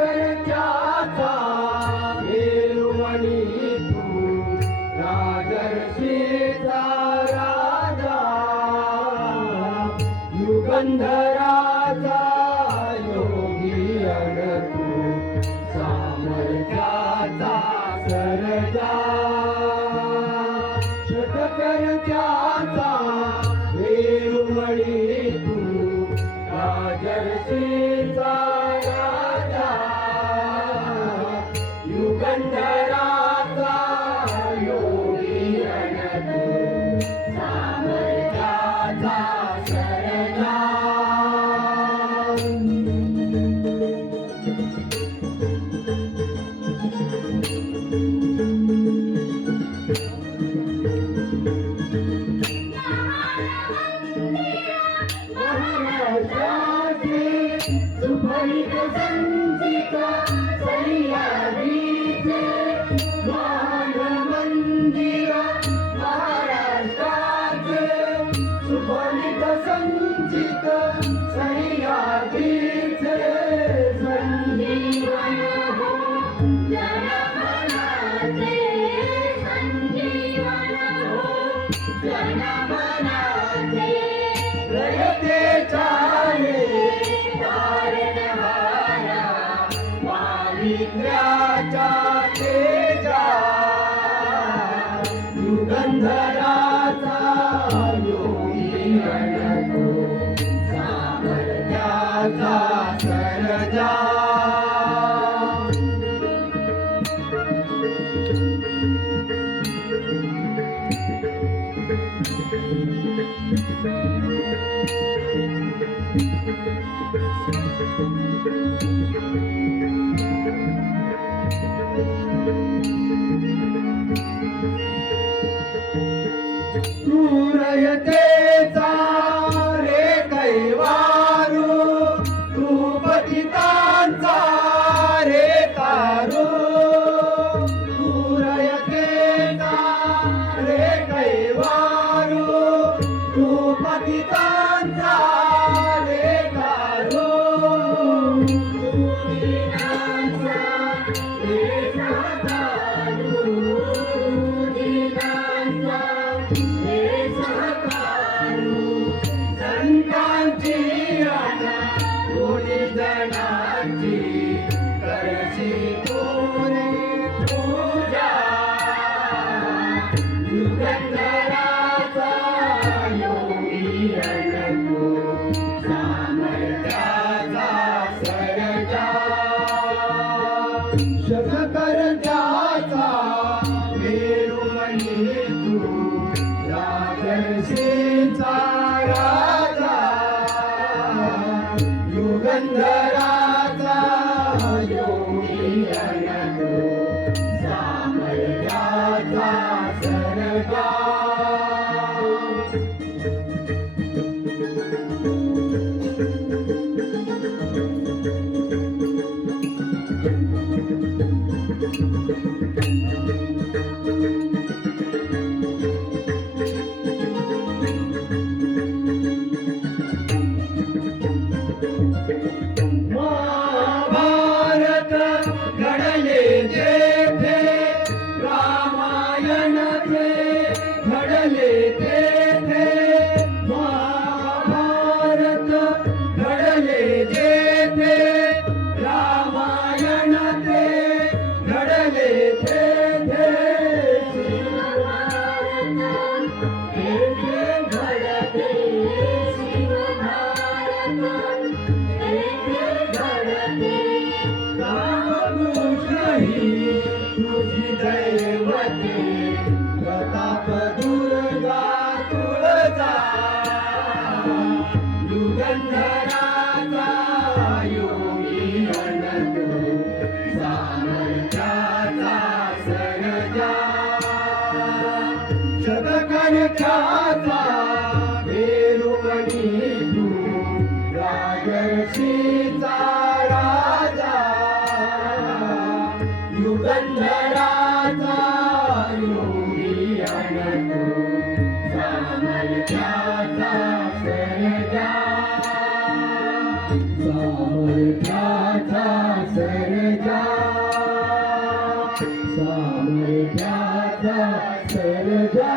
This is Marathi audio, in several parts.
जगकर्त्याचा वेरुमणी तू राजर्षीचा राजा युगंधराचा योगी अन तू सामर्थ्याचा सरजा जगकर्त्याचा वेरुमणी तू राजर्षीचा युगंधराचा योगी अन तू सामर्थ्याचा सरजा महाराजाचे सुफलित संचित सह्याद्रीचे मंदिर महाराष्ट्राचे सुफलित संचित सह्याद्रीचे संजीवन हो जनमनाचे संजीवन हो जनमनाचे रयते चाले तारणहारा पावित्र्याचा तेजा युगंधराचा योगी अन तू सामर्थ्याचा सरजा रयतेचा रे कैवारू तू पतितांचा रे तारू तू रयतेचा रे कैवारू तू पतितांचा रे तारू तू दीनांचा रे सहतारू दीनांचा संतांची आना कोणी जनाची करशी कोणी पूजा युगंधराचा योगी अन तू सामर्थ्याचा सरजा जगकर्त्याचा वेरुमणी तू राजर्षीचा राजा युगंधराचा योगी अन तू सामर्थ्याचा सरजा रामकृष्णही तुझी दैवते प्रताप दुर्गा तुळजा युगंधराचा योगी अनंत सामर्थ्याचा सर्जा जगकर्त्याचा वेरुवणी तू राजर्षीचा राजा युगंधराचा योगी अनंत सामर्थ्याचा सर्जा सामर्थ्याचा सर्जा सामर्थ्याचा सर्जा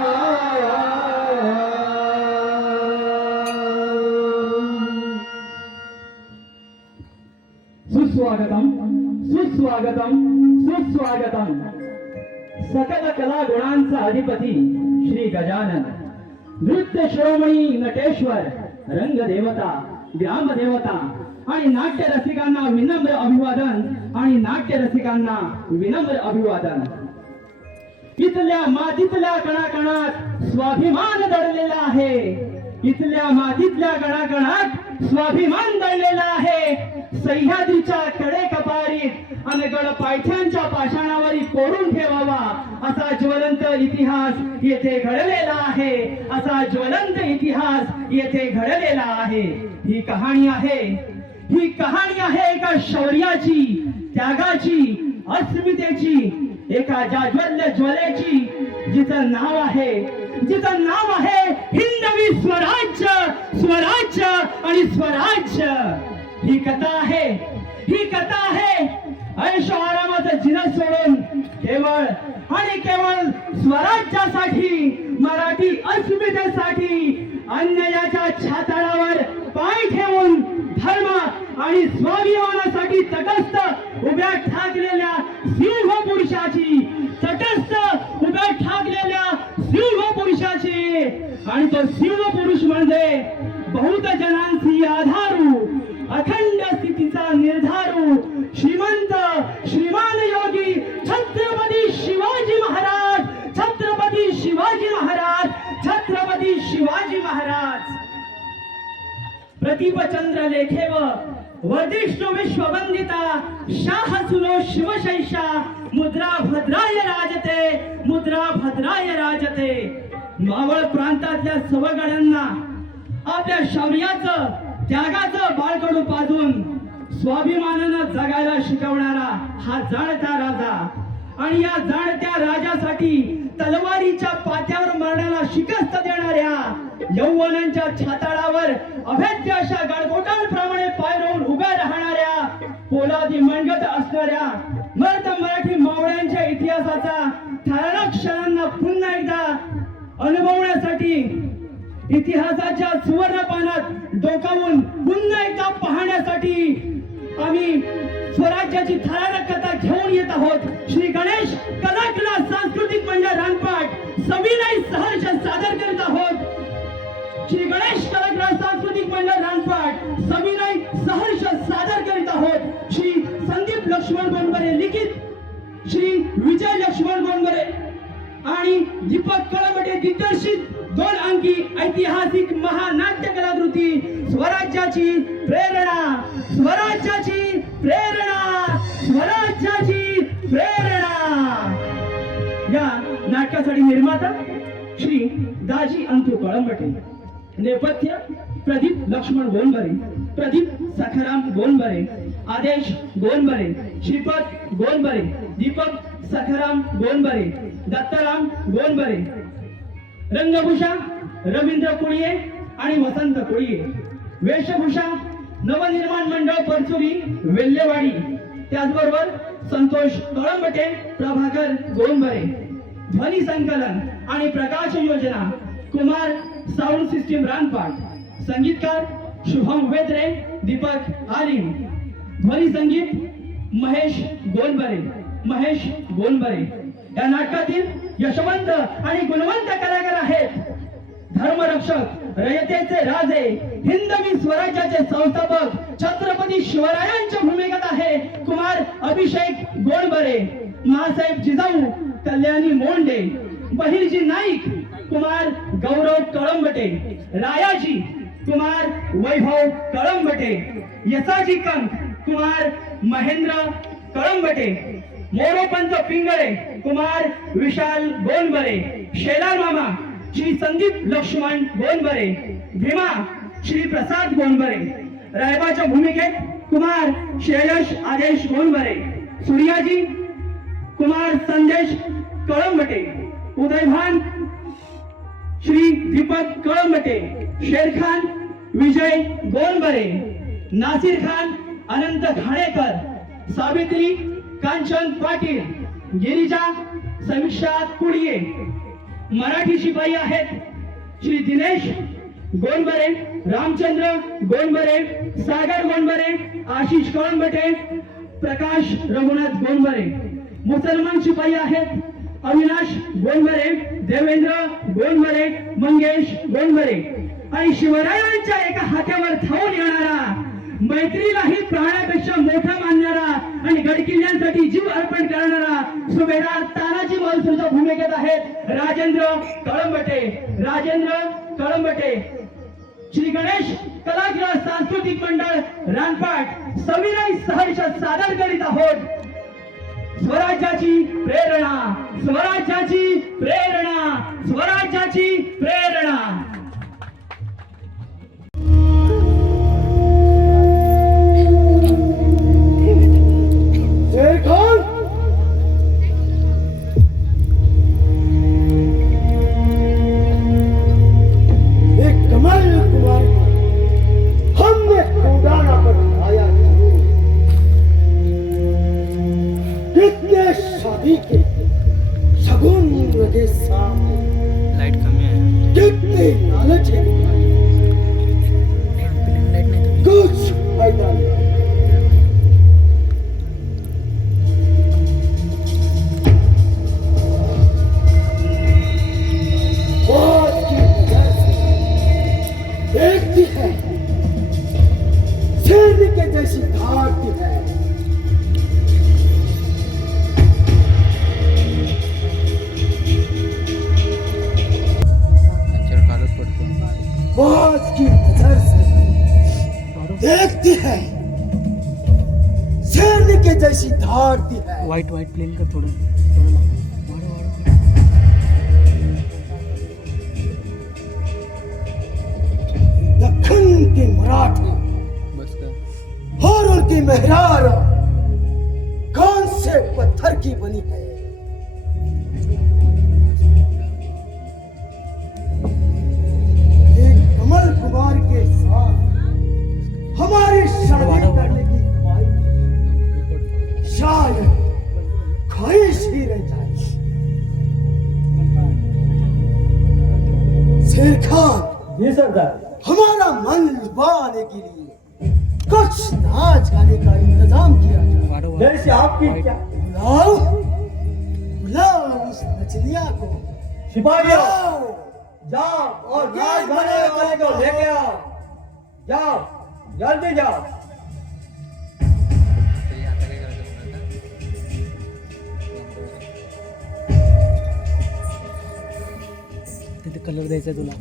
सुस्वागतम सुस्वागतम सुस्वागतम सकल कला गुणांचा अधिपती श्री गजानन नृत्य श्रोमणी नटेश्वर रंगदेवता ग्रामदेवता आणि नाट्य रसिकांना विनम्र अभिवादन आणि नाट्य रसिकांना विनम्र अभिवादन इथल्या मातीतल्या कणाकणात स्वाभिमान दडलेला आहे इथल्या मातीतल्या कणाकणात स्वाभिमान दडलेला आहे सह्याद्रीच्या कडे कपारीत अनगड पायथ्यांच्या पाषाणावरी कोरून ठेवावा असा ज्वलंत इतिहास येथे घडलेला आहे असा ज्वलंत इतिहास येथे घडलेला आहे ही कहाणी आहे एका शौर्याची त्यागाची अस्मितेची एका जाज्वल्य ज्वलेची जिचं नाव आहे हिंदवी स्वराज्य आणि स्वराज्य ही कथा आहे ऐशो आरामाचं जीवन सोडून केवळ स्वराज्यासाठी मराठी अस्मितेसाठी अन्यायाच्या छाताडावर पाय ठेवून धर्म आणि स्वाभिमानासाठी तटस्थ उभ्या ठाकलेल्या सिंह पुरुषाची आणि तो सिंह पुरुष म्हणजे बहुत जनांची आधारू अखंड स्थितीचा निर्धारू श्रीमान योगी छत्रपती शिवाजी महाराज प्रतीपचंद्र लेखेव वर्धिष्णु विश्ववंदिता शाह सुनो शिवशैषा मुद्रा भद्राय राजते मावळ प्रांतातल्या सवगड्यांना आपल्या शौर्याचं त्यागाचं बाळकडू पाजून स्वाभिमानानं जगायला शिकवणारा हा जाणता राजा आणि या जाणत्या राजासाठी तलवारीच्या पात्यावर मरणाला शिकस्त देणाऱ्या यौवनांच्या छाताडावर अभेद्य अशा गाळगोटांप्रमाणे पाय रोवून उभ्या राहणाऱ्या पोलादी मनगट असणाऱ्या मर्द मराठी मावळ्यांच्या इतिहासाचा थरारक क्षणांना पुन्हा एकदा अनुभवण्यासाठी इतिहासाच्या सुवर्णपानात डोकावून पुन्हा एकदा पाहण्यासाठी आम्ही स्वराज्याची थरारक कथा घेऊन येत आहोत श्री गणेश कला सांस्कृतिक मंडळ रानपाट सविनय सहर्ष सादर करीत आहोत श्री गणेश कला सांस्कृतिक मंडळ रानपाट सविनय सहर्ष सादर करीत आहोत श्री संदीप लक्ष्मण गोंडबरे लिखित श्री विजय लक्ष्मण गोंडबरे आणि दीपक कळमटे दिग्दर्शित 2 अंकी ऐतिहासिक महानाट्य कलाकृती स्वराज्याची प्रेरणा या नाटकासाठी निर्माता श्री दाजी अंतू कळमटे नेपथ्य प्रदीप लक्ष्मण गोंडबरे प्रदीप सखाराम गोंडबरे आदेश गोंडबरे श्रीपद गोंडबरे दीपक सखाराम गोंडबरे दत्ताराम गोंडबरे रंगभूषा रवींद्र कुळिये आणि वसंत कुळिये वेशभूषा नवनिर्माण मंडळ परचुरी वेल्लेवाडी त्याचबरोबर संतोष कळंबटे प्रभाकर गोंडबरे ध्वनी संकलन आणि प्रकाश योजना कुमार साऊंड सिस्टीम रानपाट संगीतकार शुभम वेत्रे दीपक आलिम ध्वनी संगीत महेश गोंडबरे या नाटकातील यशवंत आणि गुणवंत कलाकार आहेत धर्मरक्षक रयतेचे राजे हिंदवी स्वराज्याचे संस्थापक छत्रपती शिवरायांच्या भूमिकेत आहे कुमार अभिषेक गोडबरे, मासाहेब जिजाऊ कल्याणी मोंडे, बहिर्जी नाईक कुमार गौरव कळंबटे, रायाजी कुमार वैभव कळंबटे, यसाजी कंक कुमार महेंद्र कळंबटे, मोरोपंत पिंगळे कुमार विशाल गोंडबरे, शेलार मामा श्री संदीप लक्ष्मण गोंडबरे, भीमा श्री प्रसाद गोंडबरे, रायबाच्या भूमिकेत कुमार श्रेयश आदेश गोंडबरे, सूर्याजी कुमार संदेश कळंबटे, उदयभान श्री दीपक कळंबटे, शेरखान विजय गोंडबरे, नासिर खान अनंत घाणेकर, सावित्री कांचन पाटील, गिरिजा समीक्षा कुडिये. मराठी शिपाई आहेत श्री दिनेश गोंडबरे, रामचंद्र गोंडबरे, सागर गोंडबरे, आशिष कळंबटे, प्रकाश रघुनाथ गोंडबरे. मुसलमान शिपाई आहेत अविनाश गोंडबरे, देवेंद्र गोंडबरे, मंगेश गोंडबरे. आणि शिवरायांच्या एका हातावर धावून येणारा, मैत्रीलाही प्राण्यापेक्षा मोठा मानणारा आणि गडकिल्ल्यांसाठी जीव अर्पण करणारा सुभेदार तानाजी मालुसरेच्या भूमिकेत आहेत राजेंद्र कळंबटे. राजेंद्र कळंबटे. श्री गणेश कलागृह सांस्कृतिक मंडळ रानपाट सविनय सहर्ष सादर करीत आहोत. स्वराज्याची प्रेरणा, स्वराज्याची प्रेरणा, स्वराज्याची प्रेरणा. शादी के शगुन के सामने लाइट कमी आहे. कितने लालच है, कुछ फायदा नहीं. आज की नजर से देखती है, शेर के जैसी धारती है. आज की नजर से देखती है, शेर के जैसी धारती है. व्हाइट व्हाइट प्लेन का थोडं दखन के मराठी बस का और उनकी मेहरार कौन से पत्थर की बनी है. एक कमल कुमार के साथ हमारी शादी करने की ख्वाहिश शायद ख्वाहिश ही रह जाए. शेर खान, जी सरदार. हमारा मन लुभाने के लिए कुछ नाच गाने का इंतजाम किया जाए. जैसे आपकी क्या बुलाओ बुलाओ उस नचनिया को. सिपाहियों बुलाओ. जाओ और नाच गाने वाले को लेके आओ. जाओ जल्दी जाओ. तिथे कलर द्यायचा तुला.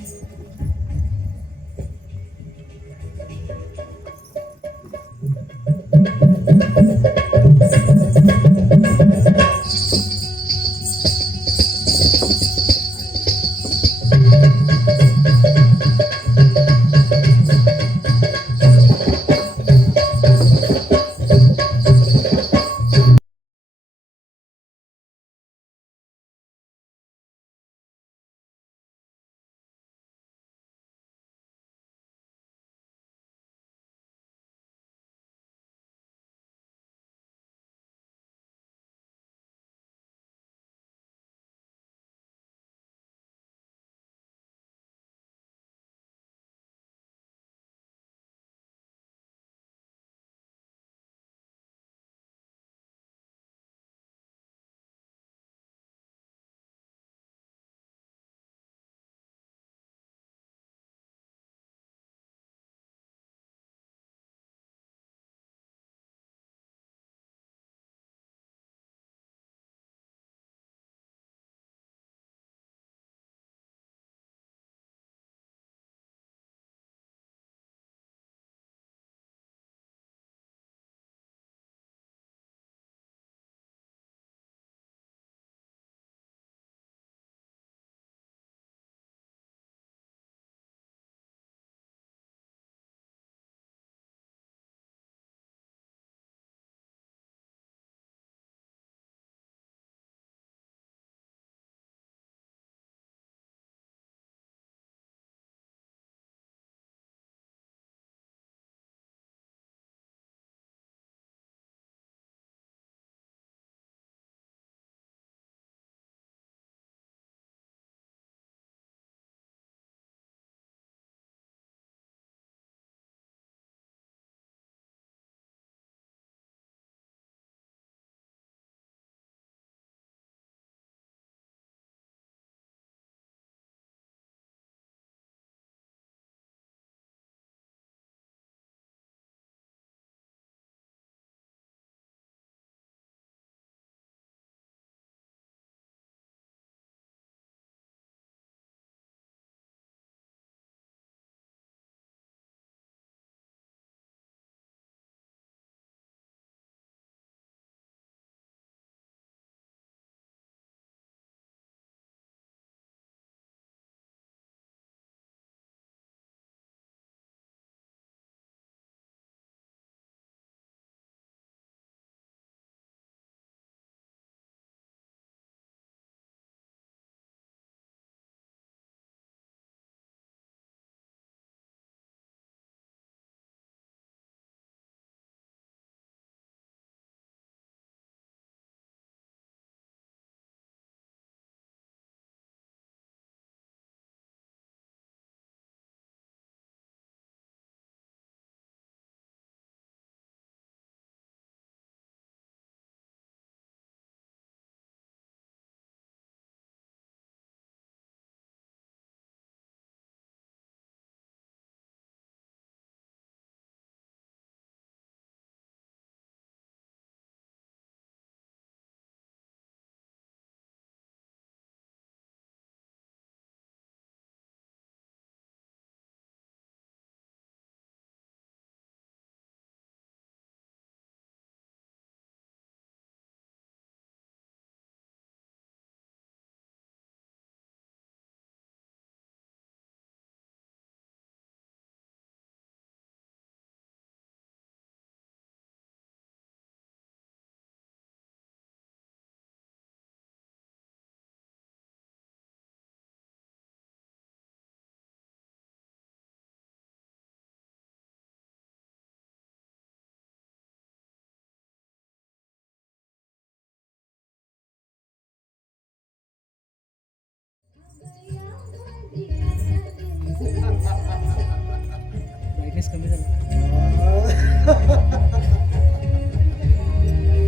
केस कमी झाला.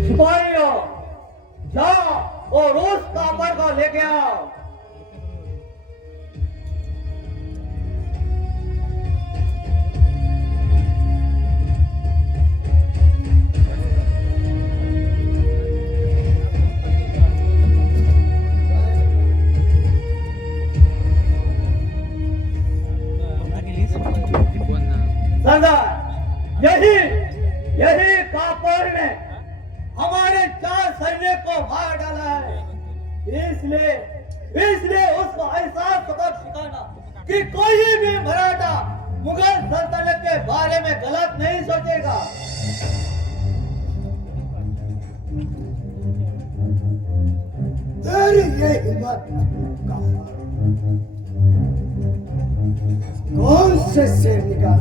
सिपाहियों, जाओ और उस कापर को लेके आओ. सरदार, यही कापर ने हमारे 4 सैनिक को मार डाला है. इसलिए उसको ऐसा सबक सिखाना कि कोई भी मराठा मुगल सल्तनत के बारे में गलत नहीं सोचेगा. तेरी ये हिम्मत कौन से शेर निकाल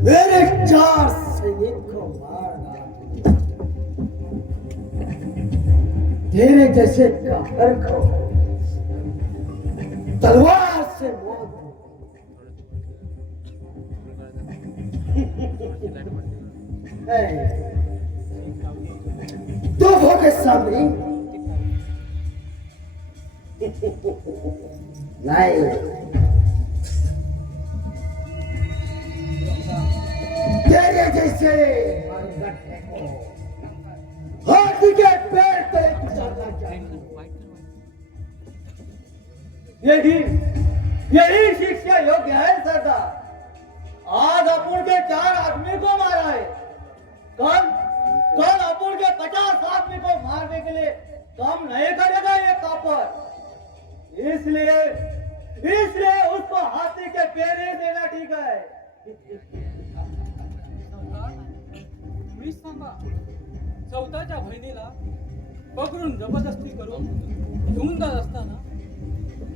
मेरे 4 सैनिक को मार डाला. तेरे जैसे काफिर को तलवार से मौत. तोपों के सामने नहीं. तेरे जैसे हाथी के पैर तले गुजारना चाहिए. यही शिक्षा योग्य है सरदार. आज अपुर के 4 आदमी को मारा है. कल अपुर के 50 आदमी को मारने के लिए काम नहीं करेगा ये कापर. इसलिए उसको हाथी के पैर ही देना ठीक है. मीच सांगा, चौथ्याच्या बहिणीला पकडून जबरदस्ती करून घेऊन जात असताना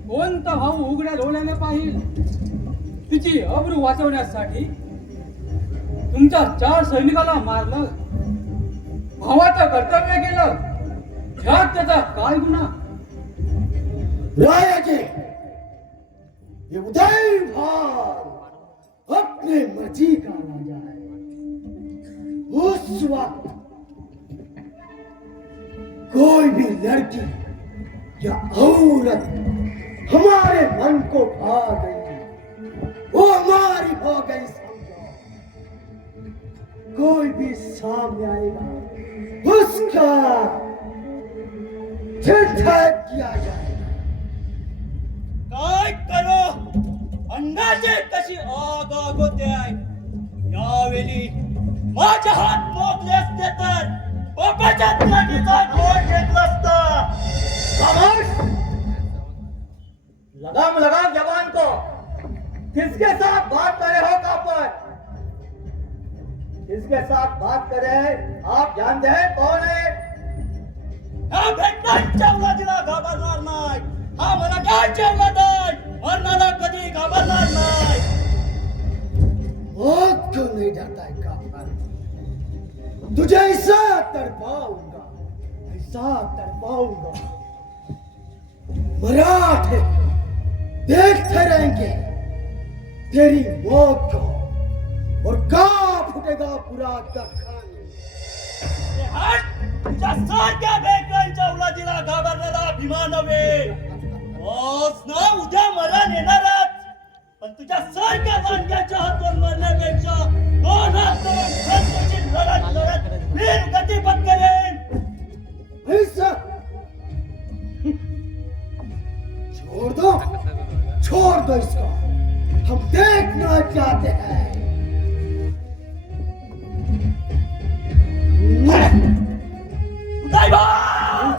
कोणता भाऊ उघड्या डोळ्याने पाहिल. तिची अब्रू वाचवण्यासाठी तुमच्या 4 सैनिकाला मारलं. भावाचं कर्तव्य केलं, ह्यात त्याचा काय गुन्हा. रायाजी, ये उदय भान अपने मर्जी का राजा है. उस वक्त कोई भी लड़की या औरत हमारे मन को भा गई, वो हमारी हो गई समझो. कोई भी सामने आएगा उसका चिट्ठा किया जाएगा. काय करो अंगाचे कशी आग होते आहे. यावेळी माझ्या हात मोकले असते तर बापाच्या नदीचा घोट घेतला असता. खामोश! लगाम जवान को. किसके साथ बात करे हो कापर? किसके साथ बात करे आप जानते हैं कौन है? हा भेटणाऱ्या उलादीला घाबरणार नाही. हा मराठ्याच्या उलादाय मरणाला कधी घाबरणार नाही. मौत क्यों नहीं डरता है कापर? तुझे ऐसा तड़पाऊंगा. मराठे देखते रहेंगे तेरी मौत को. और कहाँ फुटेगा पूरा दख्खन. तुझ्या सारख्या भेटणाऱ्या उलादीला घाबरणारा भीमा नव्हे. आज ना उद्या मरण येणारच. पण तुझ्या सारख्या वांग्याच्या हातून मरण्यापेक्षा 2 हात धरून खंतोशी लढत वीर गती पत्करेन. ऐसा छोड़ दो इसको. हम देखना चाहते हैं. उदय भान!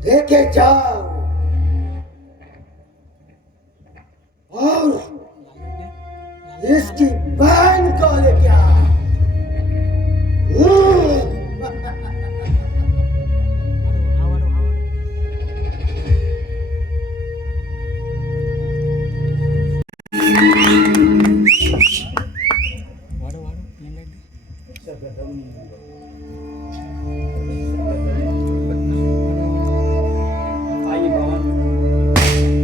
लेके जाओ और इसकी बहन को लेके आओ। वाढव वाढव प्लेन लाईट दे. आई भवानी,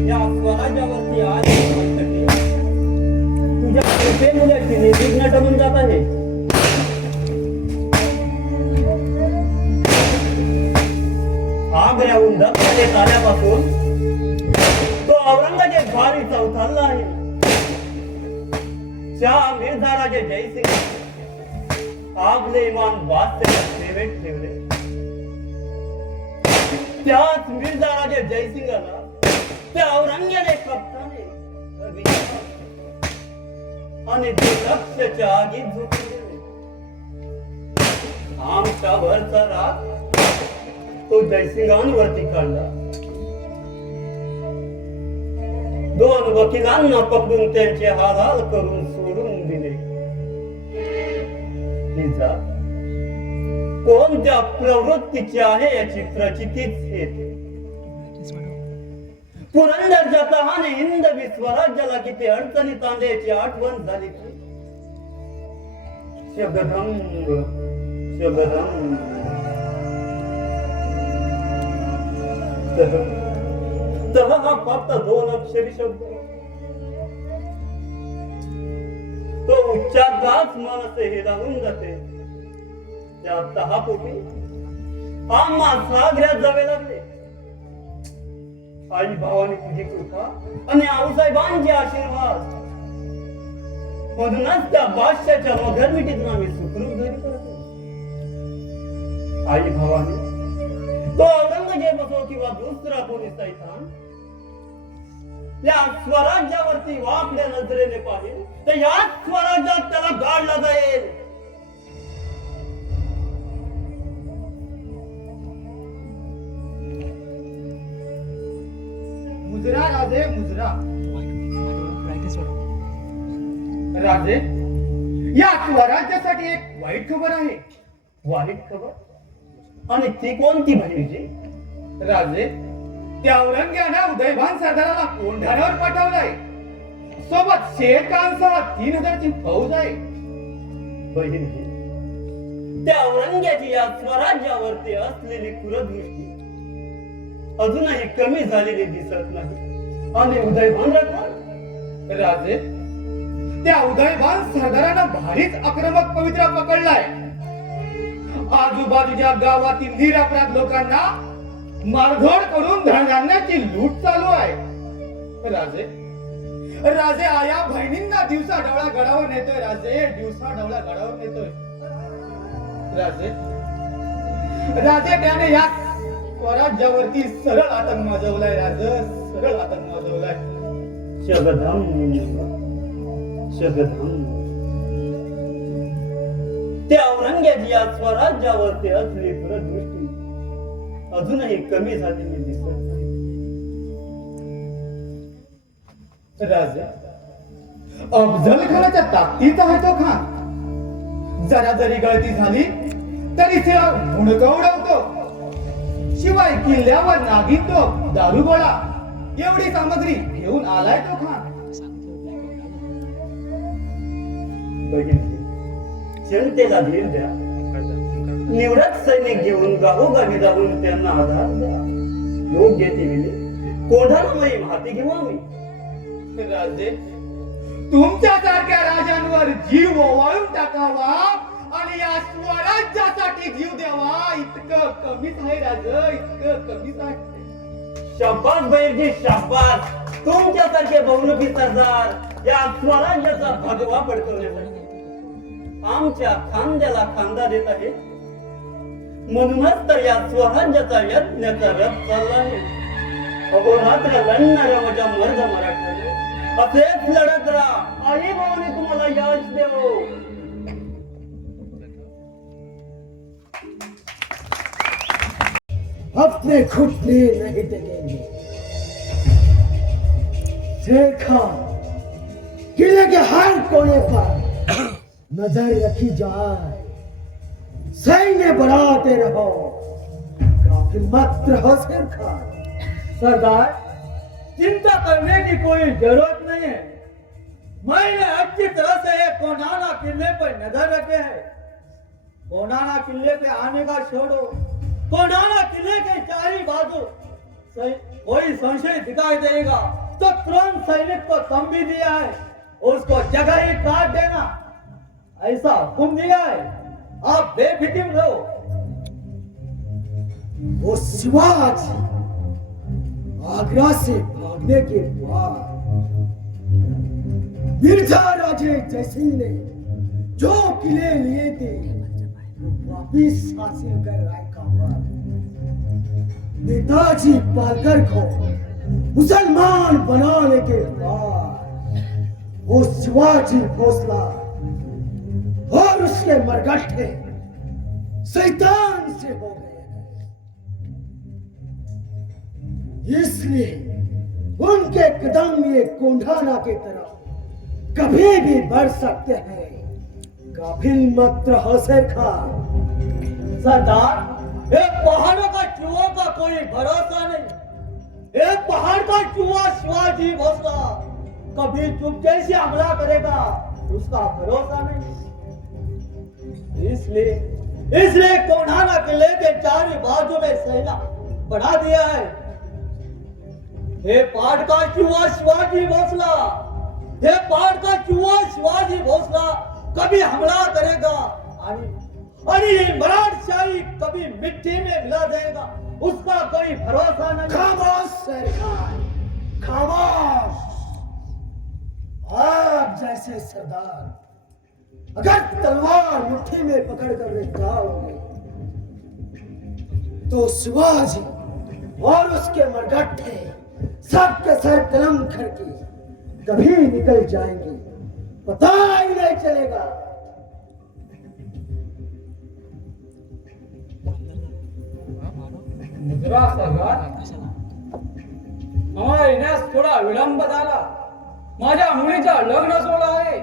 या स्वराज्यावरती आज तुझ्या कृपेमुळे निर्विघ्न टमून जात आहे. आग्र्याहून दत्ताने आल्यापासून तो औरंगजेब भारी चौथारला आहे. शाह मिर्झा राजे जयसिंग आपले इमाम बादशाह सेवेत ठेवले. त्याच मिर्झा राजे जयसिंगाला त्या औरंगजेबाने कप्ताने आणि ते लक्षच्या आगीत झोपून दिले. आमच्या वरचा राग तो जयसिंगांवरती काढला. 2 वकिलांना पकडून त्यांचे हाल करून सोडून दिले. ही जात कोणत्या प्रवृत्तीची आहे याची प्रचितीच येते. पुरंदरच्या तहाने हिंदवी स्वराज्याला किती अडचणीत आणल्याची आठवण झाली की शब्दभंग शब्दभंग तह हा फक्त 2 अक्षरी शब्द. तो उच्चारात मनसे हिरावून जाते. त्या तहापोटी आम्हा सागऱ्यात जावे लागले. आई भावानी तुझी कृपा आणि आऊसाहेबांचे आशीर्वाद म्हणूनच त्या बादशाच्या मगर मिठीतून आम्ही सुखरूप घरी करतो. आई भावानी तो औरंगजेब असो किंवा दुसरा कोणी सैतान या स्वराज्यावरती वाकड्या नजरेने पाहिल तर या स्वराज्यात त्याला गाडला जाईल. मुजरा राजे मुजरा. ब्राईटनेस वाढव. राजे, या स्वराज्यासाठी एक वाईट खबर आहे. वाईट खबर? आणि ती कोणती बहिणीची? राजे, त्या औरंग्यानं उदयभान सरदाराला कोंढाण्यावर पाठवलाय. सोबत शेरखानसह 3000 ची फौज आहे. बहिणी, त्या औरंग्याची या स्वराज्यावरती असलेली कुरदृष्टी अजूनही कमी झालेली दिसत नाही. आणि उदयभान राठोड? राजे, त्या उदयभान सरदारानं भारीच आक्रमक पवित्रा पकडलाय. आजूबाजूच्या गावातील निरपराध लोकांना मारझोड करून धनधान्याची लूट चालू आहे. राजे आया बहिणींना दिवसा डवळा गडावर नेतोय. राजे, दिवसा डवळा गडावर नेतोय. राजे त्याने या स्वराज्यावरती सरळ आतंक माजवलाय. सरळ आतंक माजवलाय. शगधम शगधम. त्या औरंग्याची या स्वराज्यावरती असली दूरदृष्टी अजूनही कमी झालेली दिसत नाही. राजे, अफजल खानाच्या ताकदीत आहे तो खान. जरा जरी गळती झाली तरी त्याला मुंडकं उडवतो. शिवाय किल्ल्यावर नागितो, दारुगोळा एवढी सामग्री घेऊन आलाय तो खान. बहिणी, जनतेला धीर द्या. निवडक सैनिक घेऊन गावोगावी जाऊन त्यांना आधार द्या. योग्य ते वेळी कोंढाणामयी हाती घेऊ आम्ही. राजे, तुमच्यासारख्या राजांवर जीव ओवाळून टाकावा आणि या स्वराज्यासाठी जीव द्यावा इतकं कमीच आहे. इतकं कमीच आहे. शाबास बहिरजी, शाबास. तुमच्यासारखे बहुरूपी सरदार या स्वराज्याचा भगवा पडकवण्यासाठी आमच्या खांद्याला खांदा देत आहे. म्हणूनच तर या स्वराज्याचा यज्ञाचा रथ चालला आहे. अहोरात्र लढणाऱ्या माझ्या मर्द मराठ्याने असेच लढत राहा. आई भावाने तुम्हाला यश देवो. अपने घुटने नहीं टेकेंगे। शेर खान किले के हर कोने पर नजर रखी जाए, सैन्य बढ़ाते रहो, काफिल मत रहो शेर खान। सरदार, चिंता करने की कोई जरूरत नहीं है। मैंने अच्छी तरह से कोनाना किले पर नजर रखे है। कोनाना किले पे आने का छोड़ो, कोनाना किले के चारी बाजू कोई संशय दिखाई देगा तो तुरंत सैनिक को तंबी दिया है, उसको जगह ही काट देना, ऐसा हुक्म दिया है। आप बेफिक्र रहो। वो शिवाजी आगरा से भागने के बाद मिर्जा राजे जयसिंह ने जो किले लिए थे वो वापिस हासिल कर रायकाबाद। नेताजी पालकर को मुसलमान बनाने के बाद वो शिवाजी भोसला और उसके मरगट्ठे शैतान से हो गए। इसलिए उनके कदम ये कोंढाना की तरफ कभी भी बढ़ सकते हैं। काफिल मत रहो शेर खान। सरदार, एक पहाड़ों का चूहों का कोई भरोसा नहीं। एक पहाड़ का चूहा शिवाजी भोसला कभी चुपके से हमला करेगा, उसका भरोसा नहीं। इसलिए कोंढाना किले के चारों बाजू में सेना बढ़ा दिया है। हे पहाड़ का चूहा शिवाजी भोसला, हे पहाड़ का चूहा शिवाजी भोसला कभी हमला करेगा और ये मराठशाही कभी मिट्टी में मिला देगा, उसका कोई भरोसा नहीं। खामोश शेर खान, खामोश। आप जैसे सरदार अगर तलवार मुट्ठी में पकड़ कर रख जाओगे तो शिवाजी और उसके मरगट्ठे सबके सर कलम करके कभी निकल जाएंगे, पता ही नहीं चलेगा। मुजरा सरदार, आम्हाला येण्यास थोडा विलंब झाला। माझ्या मुलीचं लग्न सोहळा आहे,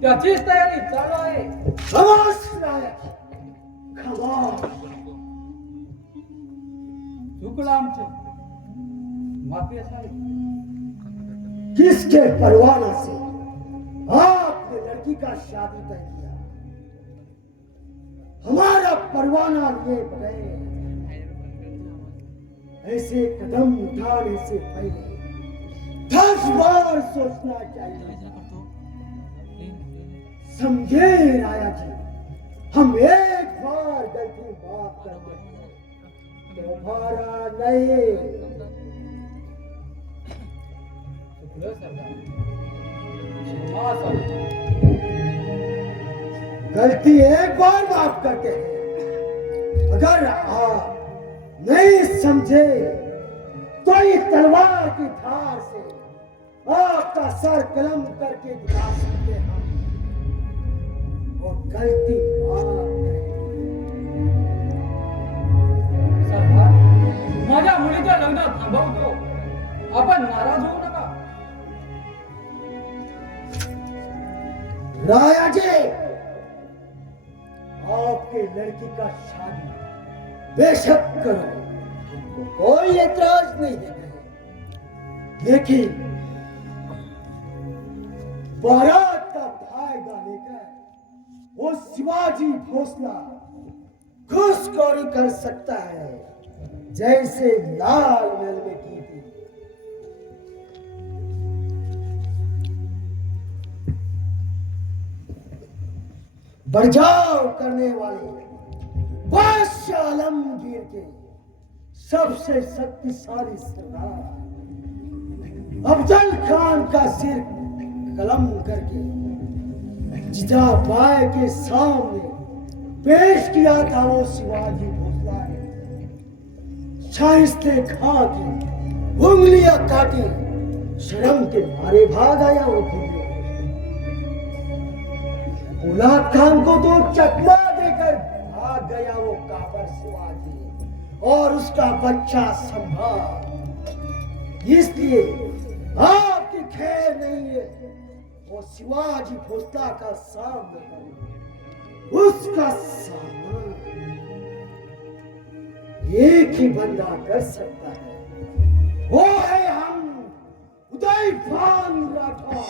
त्याचीच तयारी चालू आहे। खामोश नायक, खामोश। चुकलं आमचं, माफी असावी। किसके परवाना से आपने लड़की का शादी तय किया? हमारा परवाना लिए बगैर ऐसे कदम उठाने से पहले 10 बार सोचना चाहिए। समझे राया जी, हम एक बार गलती माफ कर देते, दोबारा नहीं। गलती एक बार माफ करते हैं। अगर आप नहीं समझे तो इस तलवार की धार से आपका सर कलम करके दिखा सकते हैं और गलती माफ सरदार, माझ्या मुलीचं लग्न थांबवतो, आपण नाराज होऊ नका। राया जी, आपके लड़की का शादी बेशक करो, हमको कोई एतराज नहीं है, लेकिन बारात का फायदा लेकर वो शिवाजी भोसला घुसखोरी कर सकता है, जैसे लाल महल में की थी। बरजाव करने वाले बादशाह आलमगीर के सबसे शक्तिशाली सरदार अफजल खान का सिर कलम करके जिजाबाई के सामने पेश किया था वो शिवाजी भोसला ने। शाइस्ते खां की उंगलियां काटी, शर्म के मारे भाग आया वो फिर। उलाद खान को तो चकमा देकर भाग गया वो काफर शिवाजी, और उसका बच्चा संभाल। इसलिए आपकी खैर नहीं है वो शिवाजी भोसला का सामना करे। उसका सामना एक ही बंदा कर सकता है, वो है हम उदय भान राठौर।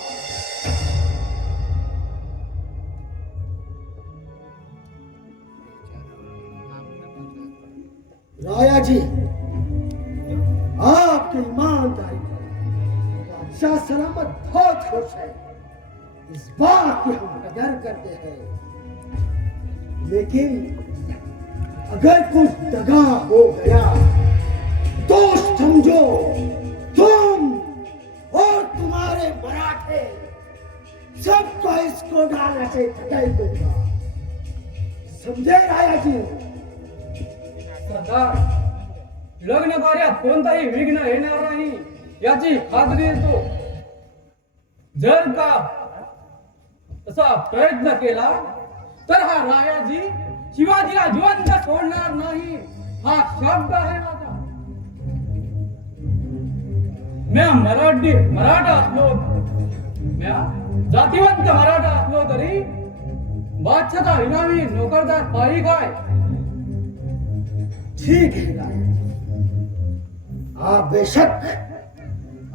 राया जी, आपकी ईमानदारी बादशाह सलामत बहुत खुश है, इस बात की हम कदर करते हैं। लेकिन अगर कुछ दगा हो गया तो समझो तुम और तुम्हारे मराठे सबको इसको डालने से धकेल दूंगा। समझे राया जी? सरदार, लग्न कार्यात कोणताही विघ्न येणार नाही याची खात्री देतो। जर का असा प्रयत्न केला तर हा रायाजी शिवाजीला जिवंत सोडणार नाही, हा शब्द आहे माझा। म्या मराठा असलो, म्या जातीवंत मराठा असलो तरी बादशाचा इनामी नोकरदार पाही काय। ठीक है राया जी, आप बेशक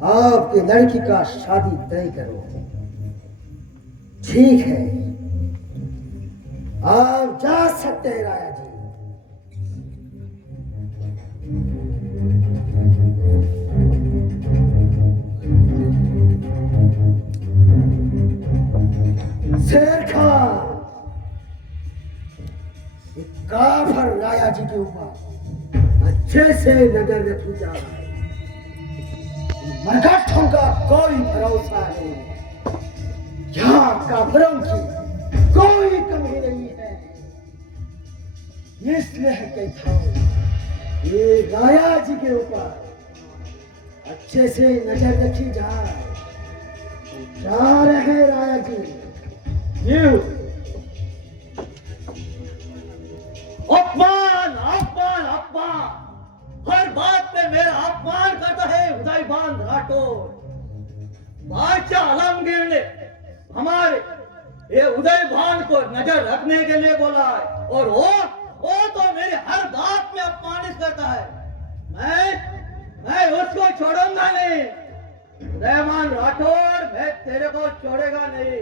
आपकी लड़की का शादी तय करो। ठीक है, आप जा सकते हैं राया जी। शेर खान, काफर राया जी के ऊपर अच्छे से नजर रखी जा रहा है। मरकट्ठों का कोई भरोसा नहीं, यहाँ काफरों की कोई कमी नहीं है। इसलिए कहता हूं ये राया जी के ऊपर अच्छे से नजर रखी जाए। जा रहे राया जी। अपमान अपमान अपमान, हर बात पे मेरा अपमान करता है उदयभान राठौर। बादशाह आलमगीर ने हमारे ये उदयभान को नजर रखने के लिए बोला है, और वो तो मेरी हर बात में अपमानित करता है। मैं उसको छोड़ूंगा नहीं उदयभान राठौर, मैं तेरे को छोड़ेगा नहीं।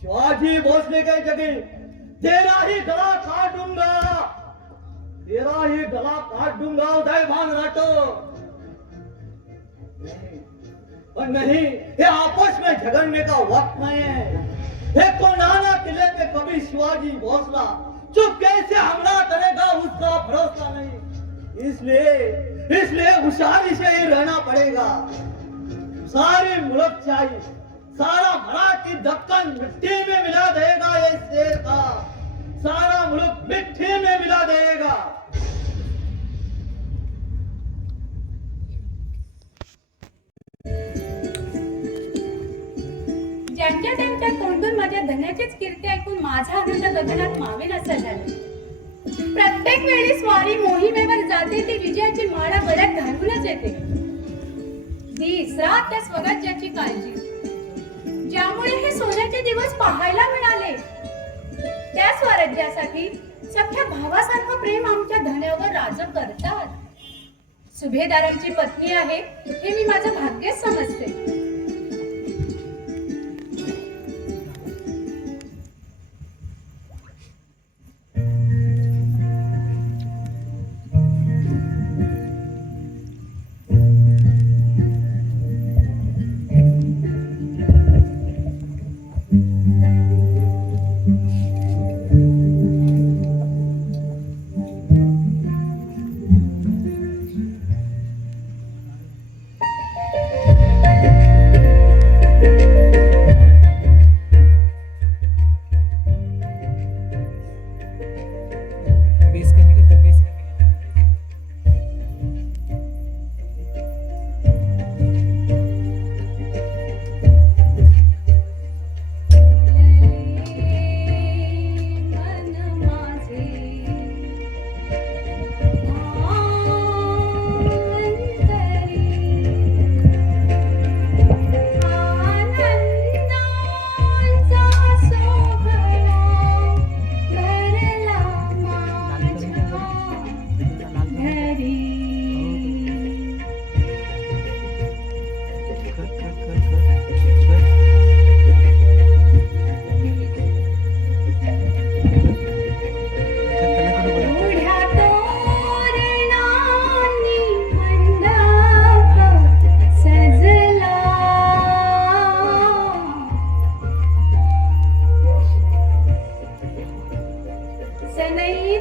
शिवाजी भोसले की जगह तेरा ही गला काट दूंगा, तेरा ही गला काट दूंगा उदयभान राठौर। और नहीं, ये आपस में झगड़ने का वक्त नहीं है। ये कोनाना किले पे कभी शिवाजी भोसला चुप कैसे हमला करेगा उसका भरोसा नहीं। इसलिए होशियारी से ही रहना पड़ेगा। सारी मुल्क चाहिए, सारा मराठी दक्कन मिट्टी में मिला देगा ये शेर का, सारा मुल्क मिट्टी में मिला देगा। ज्यांच्या त्यांच्या तोंडून माझ्या धन्याचीच कीर्ती ऐकून माझा आनंद गगनात मावेल असं झालं। प्रत्येक वेळी स्वारी मोहिमेवर जाते ती विजयाची माळा गळ्यात घालूनच येते। दिस रात त्या स्वराज्याची काळजी, ज्यामुळे हे सोन्याचे दिवस पाहायला मिळाले, त्या स्वराज्यासाठी सख्या भावासारखं प्रेम आमच्या धन्यावर राज करतात। सुभेदारांची पत्नी आहे हे मी माझं भाग्यच समजते।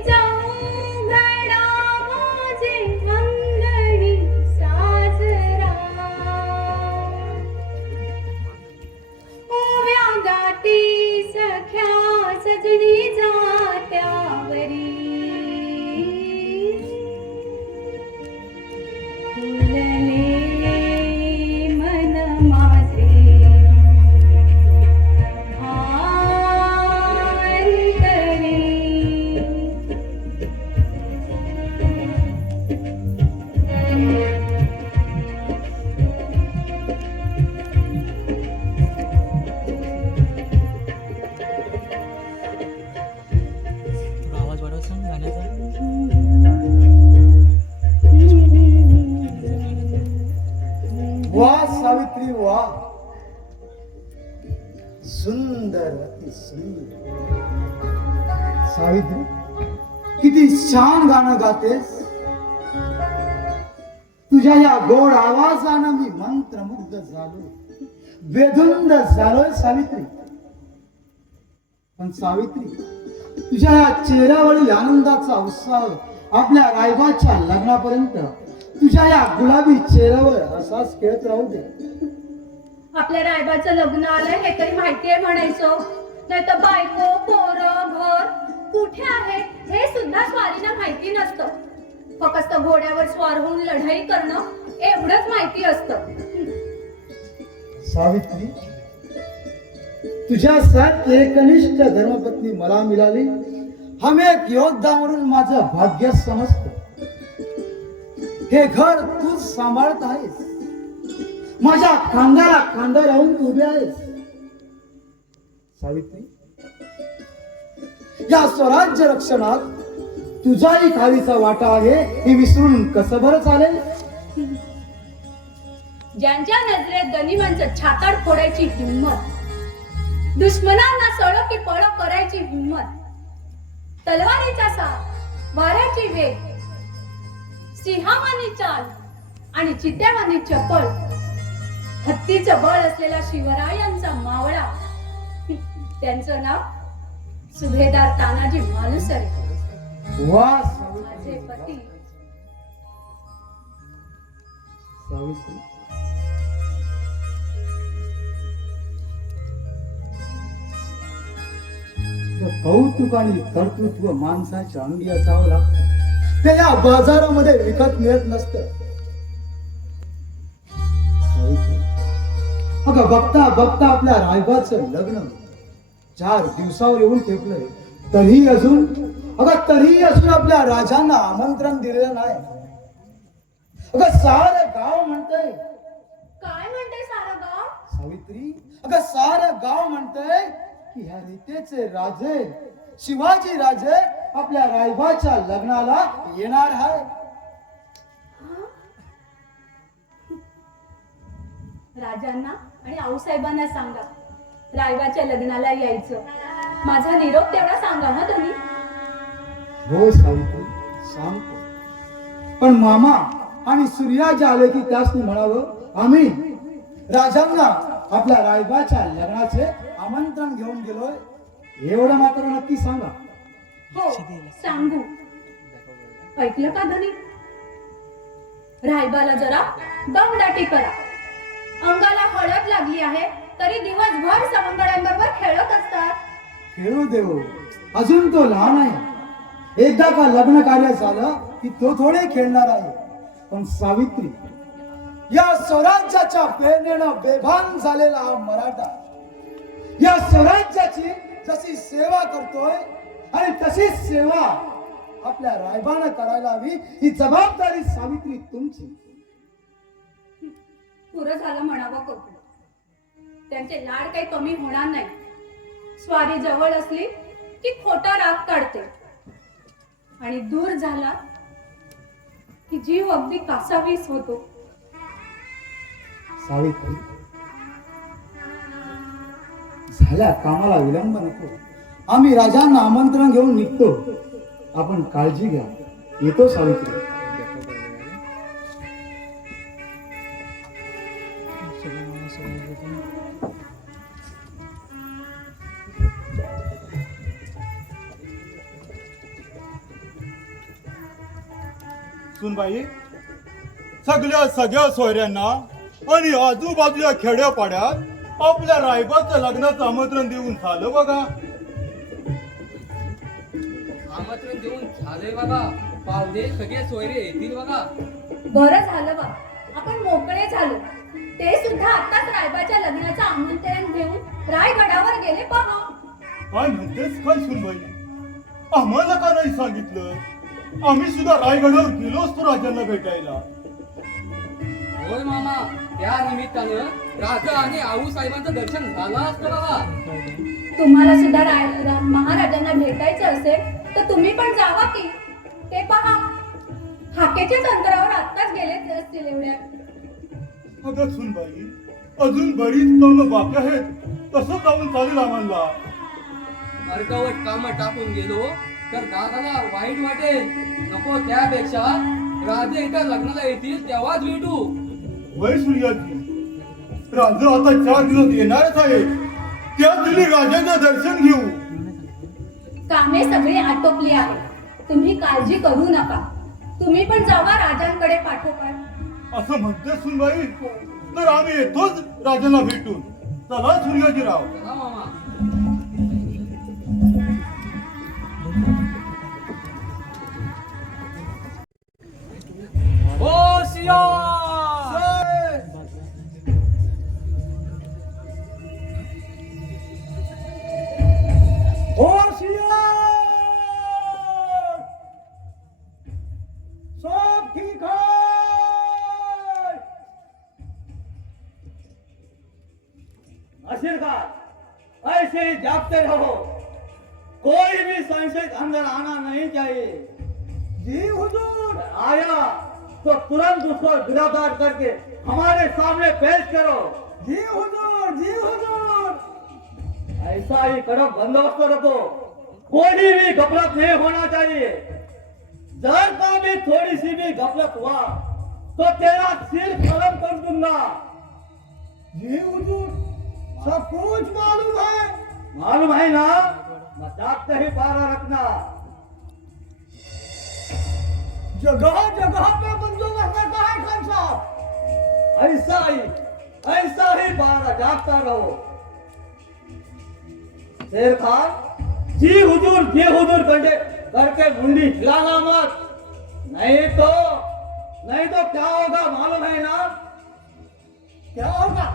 जाऊ घडा माझे मंगळी साजरा ओव्या गाती सख्या सजनी जात्यावरी फुलले मन माझे थोडा आवाज वाढव सांग गाण्याचा. वा सावित्री वा, सुंदर अति सुंदर. सावित्री किती छान गाणं गातेस. तुझ्या या गोड आवाजानं मी मंत्रमुग्ध झालो, बेधुंद झालोय सावित्री. पण सावित्री, तुझ्या या चेहऱ्यावरील आनंदाचा उत्साह आपल्या रायबाच्या लग्नापर्यंत तुझ्या या गुलाबी चेहऱ्यावर असाच खेळत राहू दे. आपल्या रायबाचं लग्न आलंय हे तरी माहितीये म्हणायचं, नाही तर बायको पोरं घर कुठे आहे हे सुद्धा स्वारीला माहिती नसतं. फक्त घोड्यावर स्वार होऊन लढाई करणं एवढंच माहिती असतं. सावित्री, तुझ्यासारखी एकनिष्ठ धर्मपत्नी मला मिळाली हम एक योद्धा म्हणून माझं भाग्य समजतं. हे घर तू सांभाळत आहेस, माझ्या खांद्याला खांदा लावून तू उभी आहेस. सावित्री, या स्वराज्य रक्षणात तुझाही खालीचा वाटा आहे हे विसरून कसं बरं चालेल. ज्यांच्या नजरेत गनिमांचं छाताड फोडायची हिंमत, दुश्मनांना सळो की पळो करायची हिंमत, तलवारीचा साथ वाऱ्याची वेग, सिंहावानी चाल आणि चित्यावानी चपळ, हत्तीचं बळ असलेला शिवरायांचा मावळा, त्यांचं नाव सुभेदार तानाजी मालुसरे. वा माझे पती. सावित्री, कौतुक आणि कर्तृत्व माणसाच्या अंगी असावं लागतं. ते या बाजारामध्ये विकत मिळत नसतं. अगं बघता बघता आपल्या रायबाचं लग्न 4 दिवसावर येऊन ठेपलंय, तरीही अजून आपल्या राजांना आमंत्रण दिलेलं नाही. अगं सारं गाव म्हणतंय. काय म्हणते सारं गाव? सावित्री, अगं सारं गाव म्हणतंय की ह्या रीतेचे राजे शिवाजी राजे आपल्या रायबाच्या लग्नाला येणार आहे. राजांना आणि आऊसाहेबांना सांगा रायबाच्या लग्नाला यायचं. माझा निरोप तेवढा सांगा हा तुम्ही. हो सावित्री, सांगतो. पण मामा आणि सूर्याजी आले की त्यासनी म्हणावं आम्ही राजांना आपल्या रायबाच्या लग्नाचे आमंत्रण घेऊन गेलोय, एवढं मात्र नक्की सांगा. हो सांगू. ऐकलं का धनी? रायबाला जरा दमदाटी करा. अंगाला हळद लागली आहे तरी दिवसभर सवंगड्यांबरोबर खेळत असतात. खेळू देव, अजून तो लहान आहे. एकदा का लग्न कार्य झालं की तो थोडे खेळणार आहे. पण सावित्री, या स्वराज्याच्या प्रेरणेनं बेभान झालेला हा मराठा या स्वराज्याची जशी सेवा करतोय आणि तशीच सेवा आपल्या रायबानं करायला हवी, ही जबाबदारी सावित्री तुमची. पुरं झालं म्हणावं कौतुक. त्यांचे लाड काही कमी होणार नाही. स्वारी जवळ असली की खोटा राग काढते आणि दूर झाला की जीव अगदी कासावीस होतो. सावित्री, झाल्या कामाला विलंब नको. आम्ही राजांना आमंत्रण घेऊन निघतो. आपण काळजी घ्या. येतो सावित्री. सुनबाई सगळ्या सोयऱ्यांना आणि आजूबाजूच्या खेड्यापाड्यात आपल्या रायबाचं लग्नाचं आमंत्रण देऊन झालं बघा. आमंत्रण देऊन झाले बघा. पाहुणे सगळे सोयरे येतील बघा. बरं झालं बा, आपण मोकळे झालो. ते सुद्धा आताच रायबाच्या लग्नाचं आमंत्रण घेऊन रायगडावर गेले पहा. काय म्हणतेस काय सुनबाई, आम्हाला का नाही सांगितलं? आम्ही सुद्धा रायगडावर गेलो असतो राजांना भेटायला. होय मामा, त्या निमित्तानं राजा आणि आऊ साहेबांचं दर्शन झालं असतं बघा. तुम्हाला सुद्धा महाराजांना भेटायचं असेल तर तुम्ही पण जावा की. ते पहा, हाकेच्याच अंतरावर आत्ताच गेले असतील एवढ्या. अगं सुनबाई, अजून बरीच कामं बाकी आहेत. तसं जाऊन चालेल आम्हाला. अर्धवट काम टाकून गेलो तर दादाला वाईट वाटेल. नको, त्यापेक्षा राजे इथं लग्नाला येतील तेव्हाच भेटू. वय सूर्याजी, राजा आता 4 दिवस येणारच आहे. त्या दिली राजाचं दर्शन घेऊ. कामे सगळी आटोपली आहे, तुम्ही काळजी करू नका. तुम्ही पण जावा राजांकडे पाठोपाठ. असं म्हणते सुनबाई, तर आम्ही येतोच राजाला भेटून. चला सूर्याजीराव. चला मामा. ओ सिया, सब ठीक है. आशीर्वाद ऐसे ही जागते रहो, कोई भी संशय अंदर आना नहीं चाहिए. जी हुजूर, आया तो तुरंत उसको गिरफ्तार करके हमारे सामने पेश करो. जी हुजूर, जी हुजूर. ऐसा ही कड़क बंदोबस्त रखो, कोई भी गफलत नहीं होना चाहिए. जर का भी थोड़ी सी भी गफलत हुआ तो तेरा सिर कलम कर दूंगा. जी हुजूर, सब कुछ मालूम है. मालूम है ना, मजाक ही पारा रखना. जगह जगह पे बंदोबस्त रखा है खान साहब. ऐसा ही पारा जागता रहो. शेर खान, जी हुजूर करके मुंडी हिलाना मत. नहीं तो क्या होगा मालूम है ना? क्या होगा?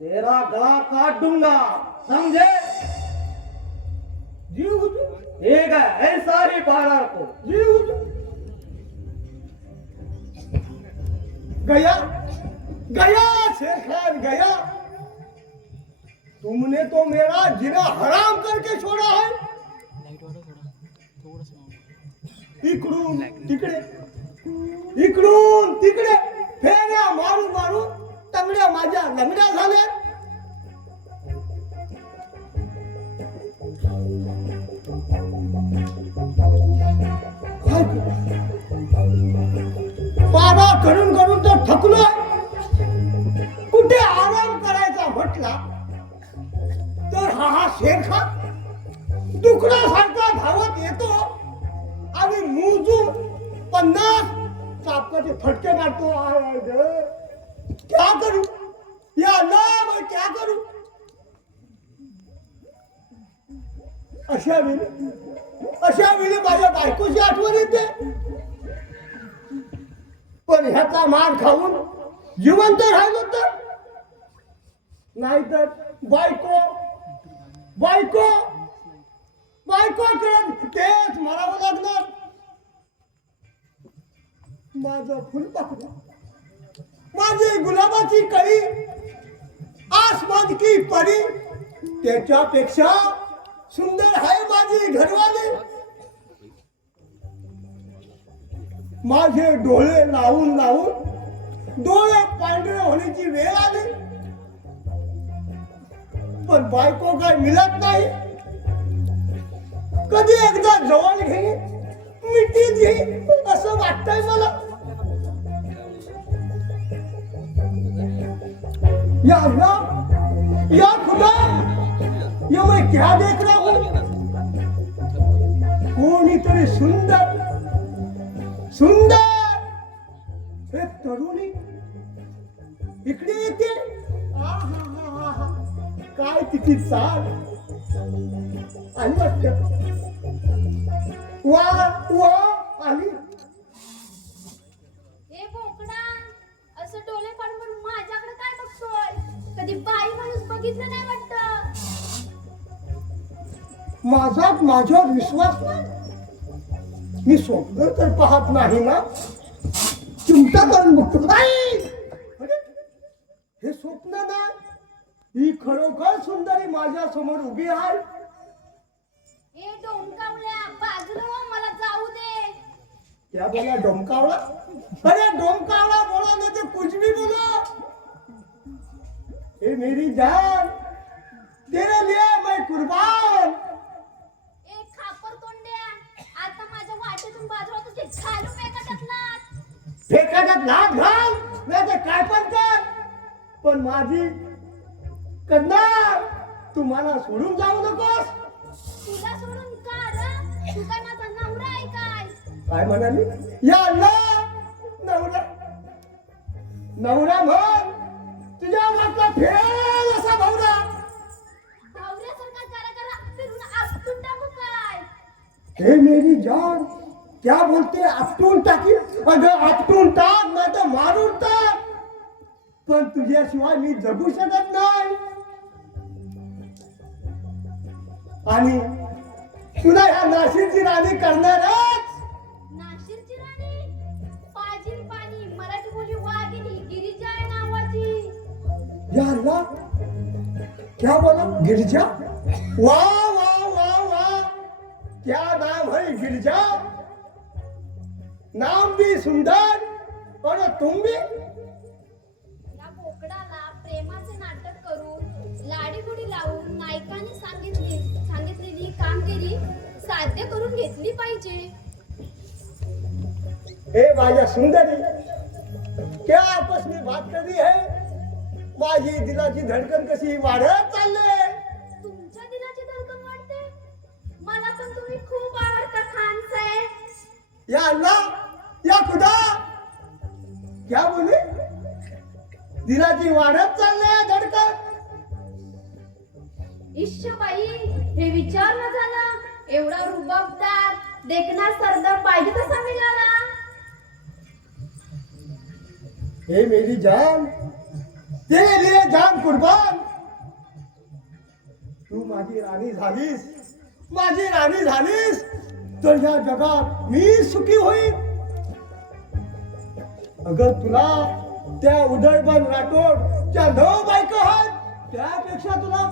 तेरा गला काट दूंगा, समझे? जी हुजूर. ठीक है, ऐसा ही पहरा रखो. जी हुजूर. गया शेर खान गया. तुमने तो मेरा जीना हराम करके छोड़ा है. लाईट वाढव थोडस इकडून तिकडे फेऱ्या मारून तंगड्या माझ्या लंगड्या झाल्या. पारा करून तो थकलोय. कुठे आराम करायचा म्हटला तर हा शेर खान डुकरासारखा धावत येतो आणि मुजून 50 चापकाचे फटके मारतो. क्या करू या अल्लाह, मैं क्या करू? अशा वेळी माझ्या बायकोची आठवण येते. पण ह्याचा मार खाऊन जिवंत राहिलो तर, नाहीतर बायको करत तेच मरावं लागणार. माझं फुलपाखरू, माझी गुलाबाची कळी, आसमान की परी, त्याच्यापेक्षा सुंदर आहे माझी घरवाली. माझे डोळे लावून डोळे पांढरे होण्याची वेळ आली. पण बायको काय मिळत नाही. कधी एकदा जवळ घे, मिठी घे असं वाटतंय मला. या खुदा, ये मैं क्या देख रहा हूं? कोणीतरी सुंदर एक तरुणी इकडे येते. आहाहाहा. काय तिची चाल आली वाटत. वा वा आली. ए बोकडा, असं डोळे फाडून माझ्याकडे काय बघतोय? कधी बाई माणूस बघितलं नाही वाटतं. माझ्यावर विश्वास नाही. मी स्वप्न तर पाहत नाही ना. तुमच्याकडून बघतो. अरे, हे स्वप्न नाही, ही खरोखर सुंदरी माझ्या समोर उभी आहे. ए डोंकावल्या, बाजूला हो, मला जाऊ दे. क्या बोला डोमकावला? अरे डोमकावला बोला ना, ते कुछ भी बोलो. ए मेरी जान, तेरे लिए मैं कुर्बान. ए खापर तोंड्या, आता माझ्या वाटेतून बाजूला तुझे घालू फेकत लात. फेकाटात लाट घाल, नाही तर काय पण कर, पण माझी करणार. तू मला सोडून जाऊ नकोस. तुला सोडून का रे? तू काय माझा नवरा आहे काय? काय म्हणाली? या अल्ला, नवरा नवरा म्हण. तुझ्या वाटला फेल असा भावना. भावऱ्यासारखा करा करा फिरून आपटून टाकू काय? हे मेरी जान, क्या बोलते? आपटून टाकी. अगं आपटून टाक, नाही तर मारून टाक, पण तुझ्याशिवाय मी जगू शकत नाही. आणि तुला ह्या नाशिकची राणी करणारच. नाशिरची राणी, पाजील पाणी, मराठी बोली वाघिणी, गिरिजा आहे नावाची. या अल्लाह, क्या बोला? गिरजा. वाह वाह वाह वाह, क्या नाम है गिरजा. नाम भी सुंदर और तुम भी. या बोकडाला प्रेमाचे नाटक करून लाडीगुडी लावून नायकाने सांगितलेली कामगिरी साध्य करून घेतली पाहिजे. ए माझ्या सुंदरी, क्या आपस में बात कर रही है? माझी दिलाची धडकन कशी वाढत चालले. तुमच्या दिलाची धडकन वाटते. मला पण तुम्ही खूप आवडता खान साहेब. या अल्लाह, या खुदा, क्या बोले? दिलाची वाढत चालले धडकन. बाई, हे विचार न झाला. एवढा रुबाबदार देखना सरदार पाहिजे तसा मिळाला. हे मेरी जान, तेरे लिए जान कुर्बान. तू माझी राणी झालीस, माझी राणी झालीस, तर या जगात मी सुखी होईल. अगर तुला त्या उदयबन राठोडच्या 9 बायका आहेत, त्यापेक्षा तुला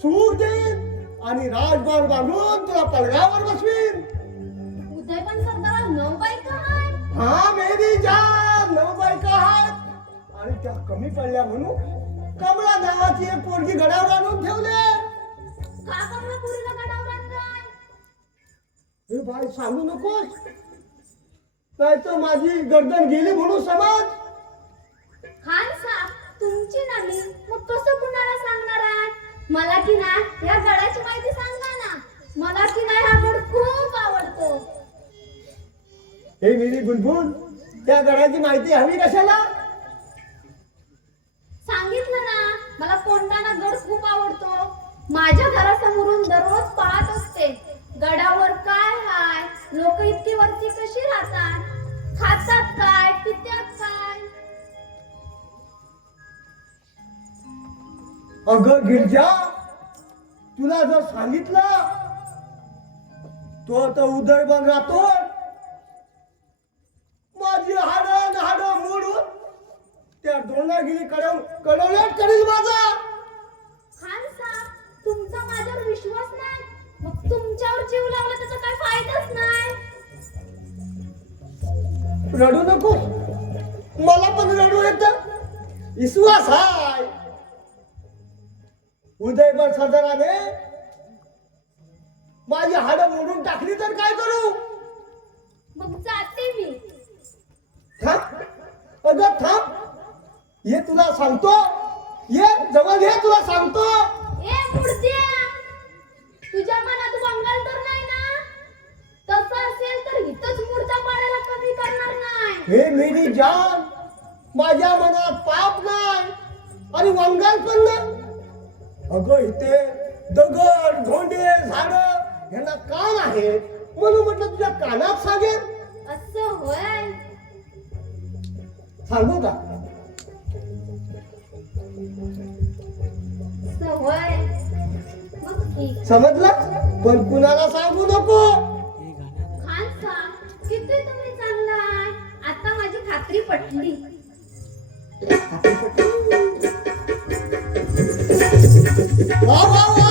सूट देईन आणि राजभर बांधून तुला पलगावर बसवीन. उदयपन सरदाराला 9 बायका आहेत. हा मेरी जान, 9 बायका आहेत. आणि त्या कमी पडल्या म्हणून कमळा नावाची एक पोरगी गडावर आणून ठेवले. का कमला पुरीला गडावर आणलाय? हे बाई सांगू नकोस, नाही तर माझी गर्दन गेली म्हणून समज. खान साहेब, तुमची नाही मग कसं कुणाला सांगणार आहे? मला की नाही या गडाची माहिती सांगा ना. मला की नाही हा गड खूप आवडतो. हे मेरी बुलबुल, त्या गडाची माहिती हवी कशाला? सांगितलं ना, मला कोंढाणा गड खूप आवडतो. माझ्या घरासमोरून दररोज पाहत असते. गडावर काय हाय, लोक इतकी वरती कशी राहतात, खातात काय, पित्यात काय. अगं गिरजा, तुला जर सांगितलं तो आता उदयबन राहतो. माझी हाड मोडून त्या दोंडागिरी कडवल्यात करील माझा. खान साहेब, तुमचा माझ्यावर विश्वास नाही, मग तुमच्यावर जीव लावला त्याचा काय फायदाच नाही. रडू नको, मला पण रडू येतं. विश्वास हाय. उदयबन सरदाराने माझी हाड मोडून टाकली तर काय करू? मग जाते मी. थांब, अगं थांब, ये तुला सांगतो. ये जवळ ये, तुला सांगतो. ए मुडद्या, तुझ्या मनात बंगाल तर नाही ना? तसं असेल तर इथंच मूर्ता पाडायला कमी करणार नाही. हे मेरी जान, माझ्या मनात पाप नाही आणि वंगाल पण नाही. अगं इथे दगड घोंडे झाड ह्यांना कान आहे म्हणून म्हटलं तुझ्या कानात सांगेल. असं होय. सांगू का? असं होय. मग ठीक. समजलं? पण कुणाला सांगू नको. खान सांग किती तुम्ही चांगला आहे. आता माझी खात्री पटली. वा वा वा.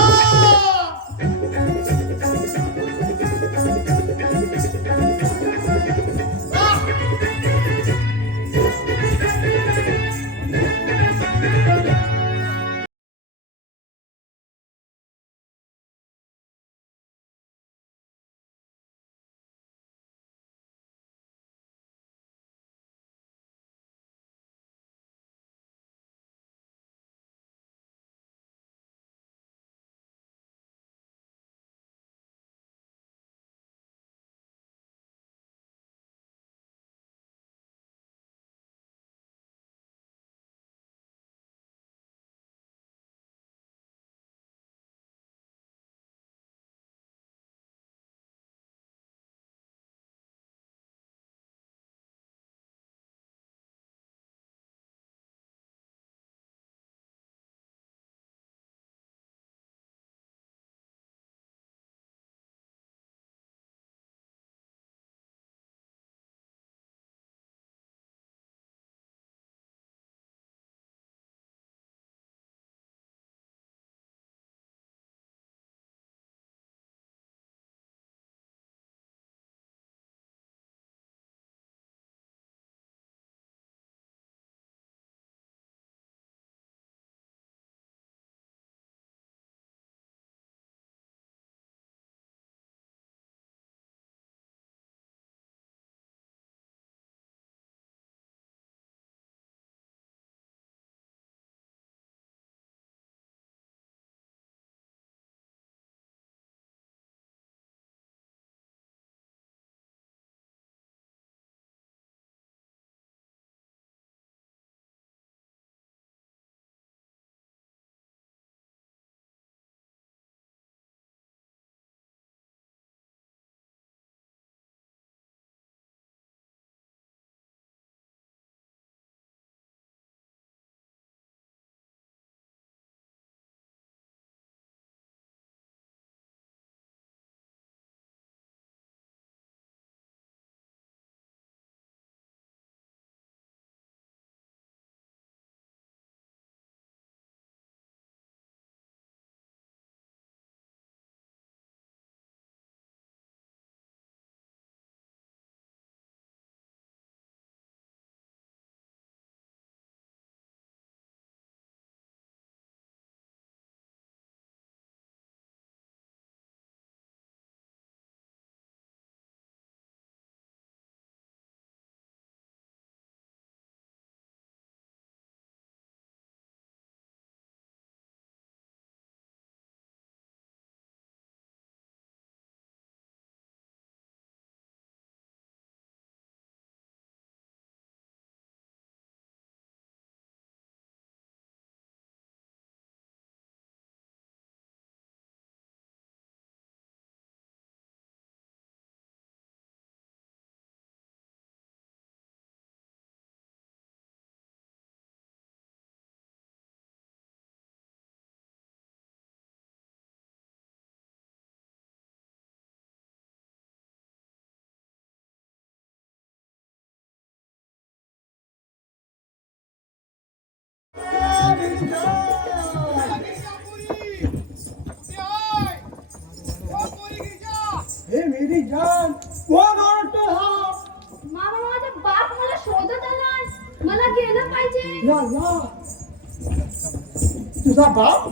हे मेरी जान कोण ओरडतो हा? मामा माझा बाप मला शोधत आलाय. मला गेलं पाहिजे. या या. तुझा बाप?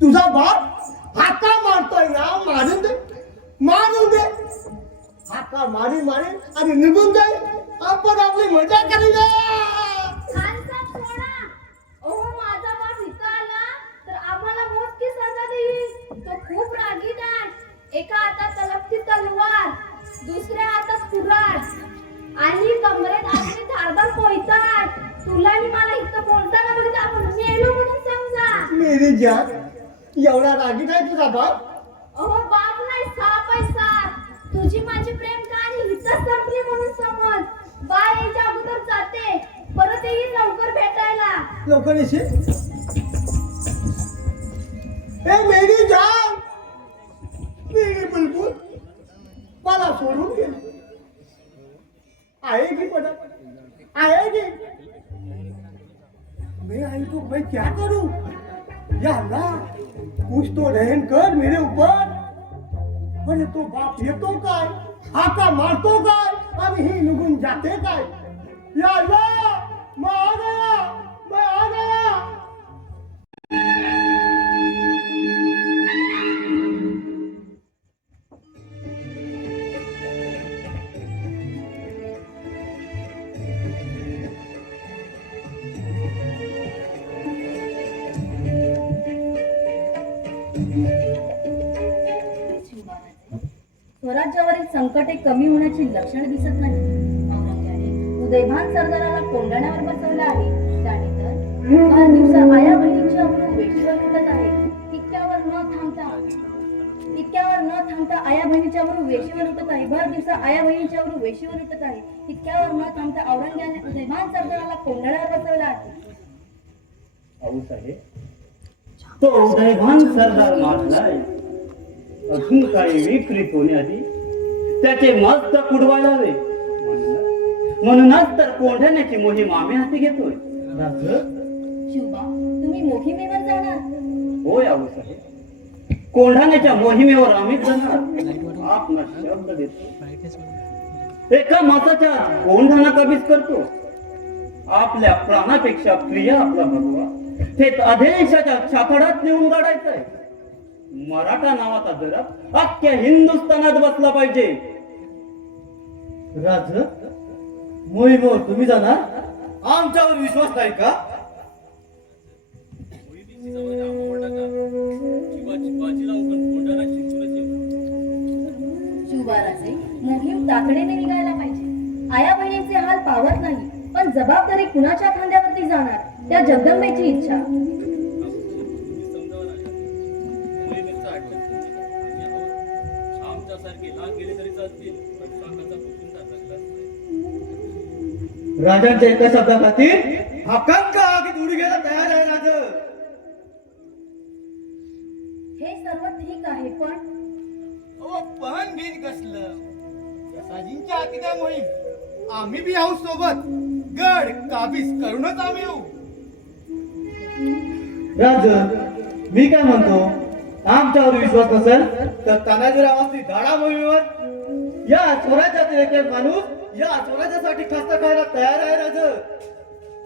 तुझा बाप हाका मारतोय ना? मारून दे, मारून दे. हाका मारी मारी आणि निघून जाईल. आपण आपली मजा करूया. खानसाब सोडा. ओहो माझा बाप इथं आला तर आम्हाला मोठी सजा देईल. तो खूप रागीट आहे. एका हातात तलपती तलवार, दुसऱ्या हातात कुऱ्हाड आणि कमरेत आपली धारदार कोयता आहे. गिरिजा एवढा रागीट आहे तुझा बाप? अहो बाप नाही साप आहे साप. तुझी माझी प्रेम कहाणी हिथंच संपली म्हणून समज. बा याच्या अगोदर जाते, परत येईल लवकर भेटायला. लवकर येशील? ए मेरी जान, मेरी बुलबुल मला सोडून गेली. आएगी पटक आएगी. मैं क्या करूं? या अल्लाह कुछ तो रहम कर मेरे ऊपर. अरे तो बाप येतो काय, हाका मारतो काय आणि ही निघून जाते काय? या अल्लाह मैं आ गया, मैं आ गया. स्वराज्यावरील संकटे कमी होण्याची लक्षणे दिसत नाही. औरंगजेबाने उदयभान सरदाराला कोंडाण्यावर बसवलं आहे. त्याने तर भर दिवसा आया बहिणीच्या वरून वेशीवर उठत आहे. तितक्यावर न थांबता आया बहिणीच्या वरून वेशीवर उठत आहे. भर दिवसा आया बहिणीच्या वरून वेशीवर उठत आहे. तितक्यावर न थांबता औरंगजेबाने उदयभान सरदाराला कोंडाण्यावर बसवलं आहे. आऊसाहेब, तो उदयभान सरदार मारलाय. अजून काही विपरीत होण्याआधी त्याचे मस्तक उडवायला हवे. म्हणूनच तर कोंढाण्याची मोहीम आम्ही हाती घेतोय. शिवबा, तुम्ही मोहिमेवर जाणार? होय आऊसाहेब, कोंढाण्याच्या मोहिमेवर आम्ही जाणार. आपला शब्द देतो. ब्राईटनेस एका मासाच्या कोंढाणा कबीज करतो. आपल्या प्राणापेक्षा प्रिय आपला भगवा थेट आदेशाच्या छाताडात नेऊन गाडायचंय. मराठा नावाचा जरा अख्ख्या हिंदुस्थानात बसला पाहिजे. राज मोहिमेवर तुम्ही जाणार? आमच्यावर विश्वास नाही का? शिवबाराचे मोहीम तातडीने निघायला पाहिजे. आया बहिणीचे हाल पावत नाही, पण जबाबदारी कुणाच्या खांद्यावरती जाणार, त्या जगदंबेची इच्छा. राजांच्या एका शब्दाखातीर अखंड आगीत उडी घ्यायला तयार आहे राज. हे सर्व ठीक आहे, पण पण बिन कसलं साजींच्या हातीने मोहीम आम्ही बी आहोत सोबत. गड काबीज करूनच आम्ही येऊ. राज मी काय म्हणतो, आमच्यावर विश्वास नसेल तर तानाजीरावांची धाडा मोहिमेवर. या स्वराज्यातील एक एक माणूस या स्वराज्यासाठी खस्त खायला तयार आहे राज.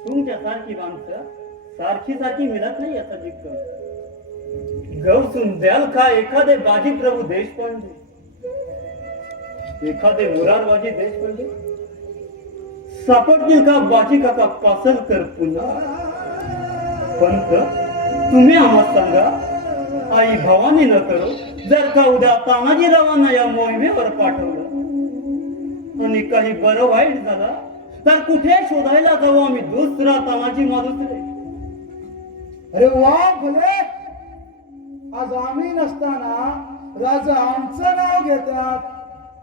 तुमच्या सारखी माणसं सारखी मिळत नाही याचा जिक्क. गौसून द्याल का एखादे बाजी प्रभू देशपांडे, एखादे मुरारबाजी देशपांडे सापडतील का बाजी काका पासलकर पुन्हा. पंत तुम्ही आम्हाला सांगा, आई भवानी न करो जर का उद्या तानाजीरावांना या मोहिमेवर पाठवलं आणि काही बरं वाईट झाला तर कुठे शोधायला जाऊ आम्ही दुसरा तानाजी माधुसरे. अरे वा भले, आज आम्ही नसताना राजा आमचं नाव घेतात.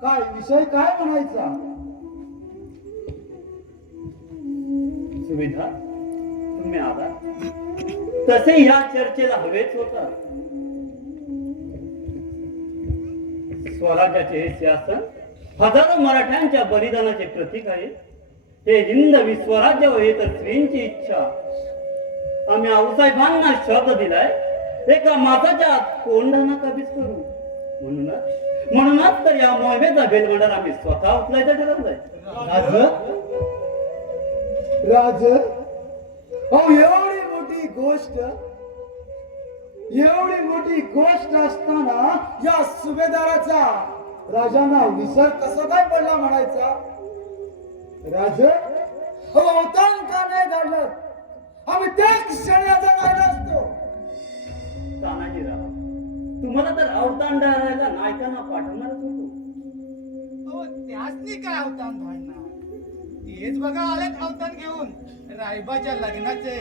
काय विषय काय म्हणायचा? सुविधा तुम्ही आला तसे या चर्चेला हवेच होता. स्वराज्याचे हे शासन हजारो मराठ्यांच्या बलिदानाचे प्रतीक आहे. हे हिंदवी स्वराज्य व हे तर स्त्रींची इच्छा. आम्ही आऊसाहेबांना शब्द दिलाय, एका माताच्या आत कोंढाणा कबीज करू. म्हणूनच तर या मोहिमेचा बेलवंडर आम्ही स्वतः उचलायचं ठरवलंय. राज राज अहो एवढी मोठी गोष्ट असताना या सुभेदाराचा राजांना विसर कसा काय पडला म्हणायचा? राज अवतान का नाही घडलं? आम्ही त्याच क्षणी आता राहिलो असतो. तानाजीराव, तुम्हाला तर अवतान धरायला नायकांना पाठवणारच होतो. त्यासनी काय अवतान धाडणार? तेच बघा आलेत अवतान घेऊन रायबाच्या लग्नाचे.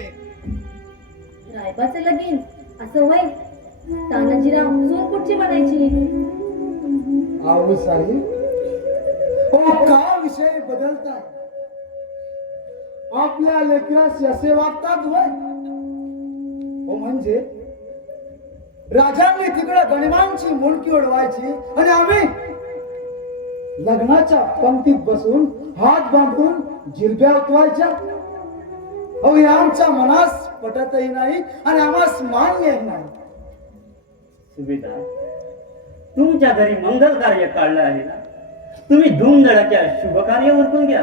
रायबाचे लगीन असं वय तानाजीराव सून कुठची बनायची? आऊ साहेब का विषय बदलतात? आपल्या लेकरास असे वागतात वय म्हणजे राजांनी तिकडे गणिमांची मुंडकी ओढवायची आणि आम्ही लग्नाच्या पंक्तीत बसून हात बांधून जिरब्या उठवायच्या. अहो हे आमच्या मनास पटतही नाही आणि आम्हास मान्य नाही. सुभेदार, तुमच्या घरी मंगल कार्य काढलं आहे ना, तुम्ही धूमधडाक्या शुभ कार्य उरकून घ्या.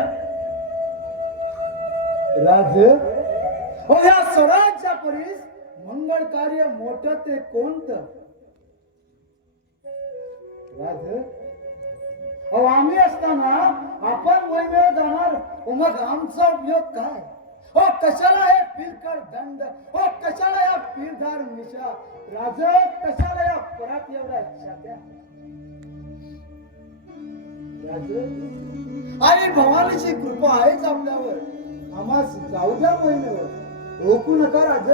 राज हो या स्वराज्या परीस मंगळ कार्य मोठं ते कोणतं? राज अहो आम्ही असताना आपण मोहिमेवर जाणार, मग आमचा उपयोग काय? हो कशाला हे पिलकड दंड? हो कशाला या पिरधार मिशा? राज कशाला या परात एवढ्या छात्या? राज आणि भवानीची कृपा आहेच आपल्यावर. आम्हास जाऊ द्या मोहिमेवर, रोखू नका राज.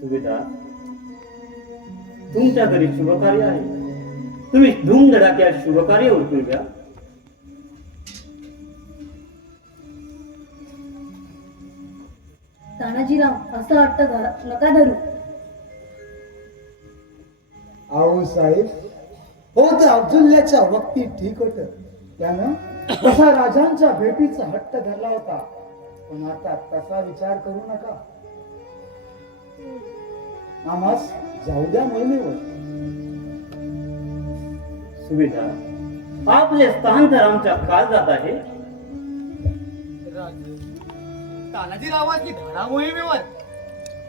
सुभेदार, तुमच्या घरी शुभ कार्य आहे, तुम्ही धूमधडाक्या शुभ कार्य उरकून घ्या. तानाजीराव असं वाटतं नका धरू. आऊ साहेब हो तर अब्दुल्ल्याच्या वक्ती ठीक होत. त्यानं तसा राजांच्या भेटीचा हट्ट धरला होता, पण आता तसा विचार करू नका. आम्हास जाऊ द्या मोहिमेवर. सुभेदार, आपले स्थान तर आमच्या काळजात आहे. तानाजीरावाची धडा मोहिमेवर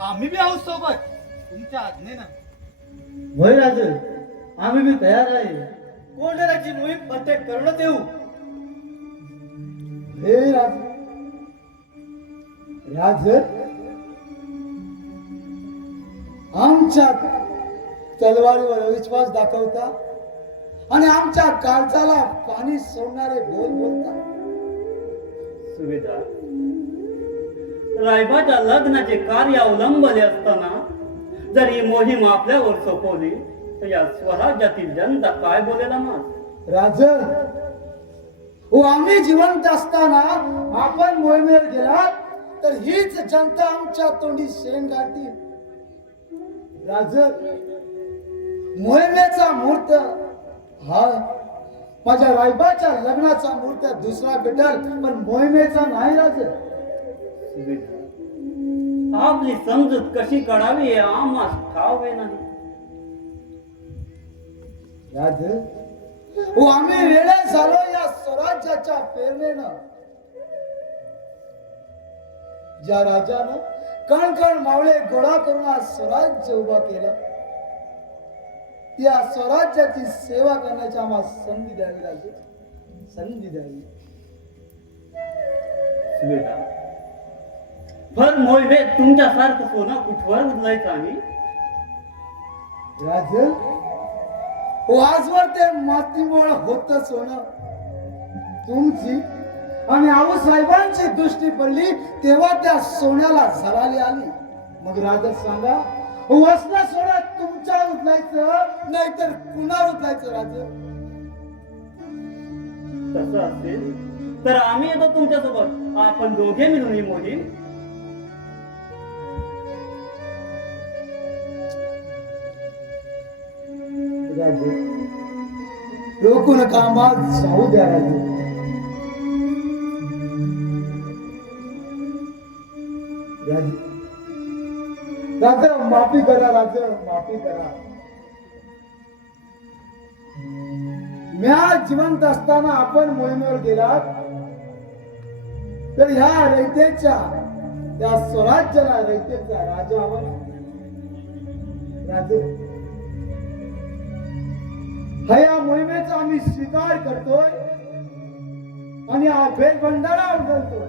आम्ही बी आहोत सोबत, तुमच्या आज्ञेनं. होय राज, आम्ही बी तयार आहे. कोंढराची मोहीम प्रत्येक करूनच येऊ. हे राज राज आमच्या तलवारीवर अविश्वास दाखवता आणि आमच्या काळजाला पाणी सोडणारे बोल बोलता. सुभेदार, रायबाच्या लग्नाचे कार्य अवलंबले असताना जर ही मोहीम आपल्यावर सोपवली तर या स्वराज्यातील जनता काय बोलेल आम्हाला? राज हो आम्ही जिवंत असताना आपण मोहिमेवर गेला तर हीच जनता आमच्या तोंडी शेण घालतील. राज मोहिमेचा मुहूर्त हा माझ्या रायबाच्या लग्नाचा मुहूर्त दुसरा भेटल, पण मोहिमेचा नाही. राज सुभेदार, आपली समजूत कशी काढावी हे आम्हाला ठावे नाही. राज हो आम्ही वेळे झालो या स्वराज्याच्या प्रेरणेनं. ज्या राजानं कणकण मावळे गोळा करून आज स्वराज्य उभा केलं, त्या स्वराज्याची सेवा करण्याची आम्हाला संधी द्यावी. राजे संधी द्यावी. सुभेदार, भर मोहिमेत तुमच्यासारखं सोनं कुठवर उचलायचं आम्ही? राज हो आजवर ते मातीमुळे होत सोनं. तुमची आणि आऊ साहेबांची दृष्टी पडली तेव्हा त्या सोन्याला झराली आली. मग राजा सांगा वसना सोनं तुमच्या उचलायचं नाहीतर कुणा उचलायचं? राज तसं असेल तर आम्ही येतो तुमच्यासोबत. आपण दोघे मिळून ही मोहीम. राजे रोखू नका, आम्हाला जाऊ द्या. राजे राजा माफी करा. राजा माफी करा. म्या जिवंत असताना आपण मोहिमेवर गेलात तर ह्या रयतेच्या त्या स्वराज्याला रयतेचा राजा हवा. राजे हा या मोहिमेचा आम्ही स्वीकार करतोय आणि हा भेट भंडारा उचलतोय.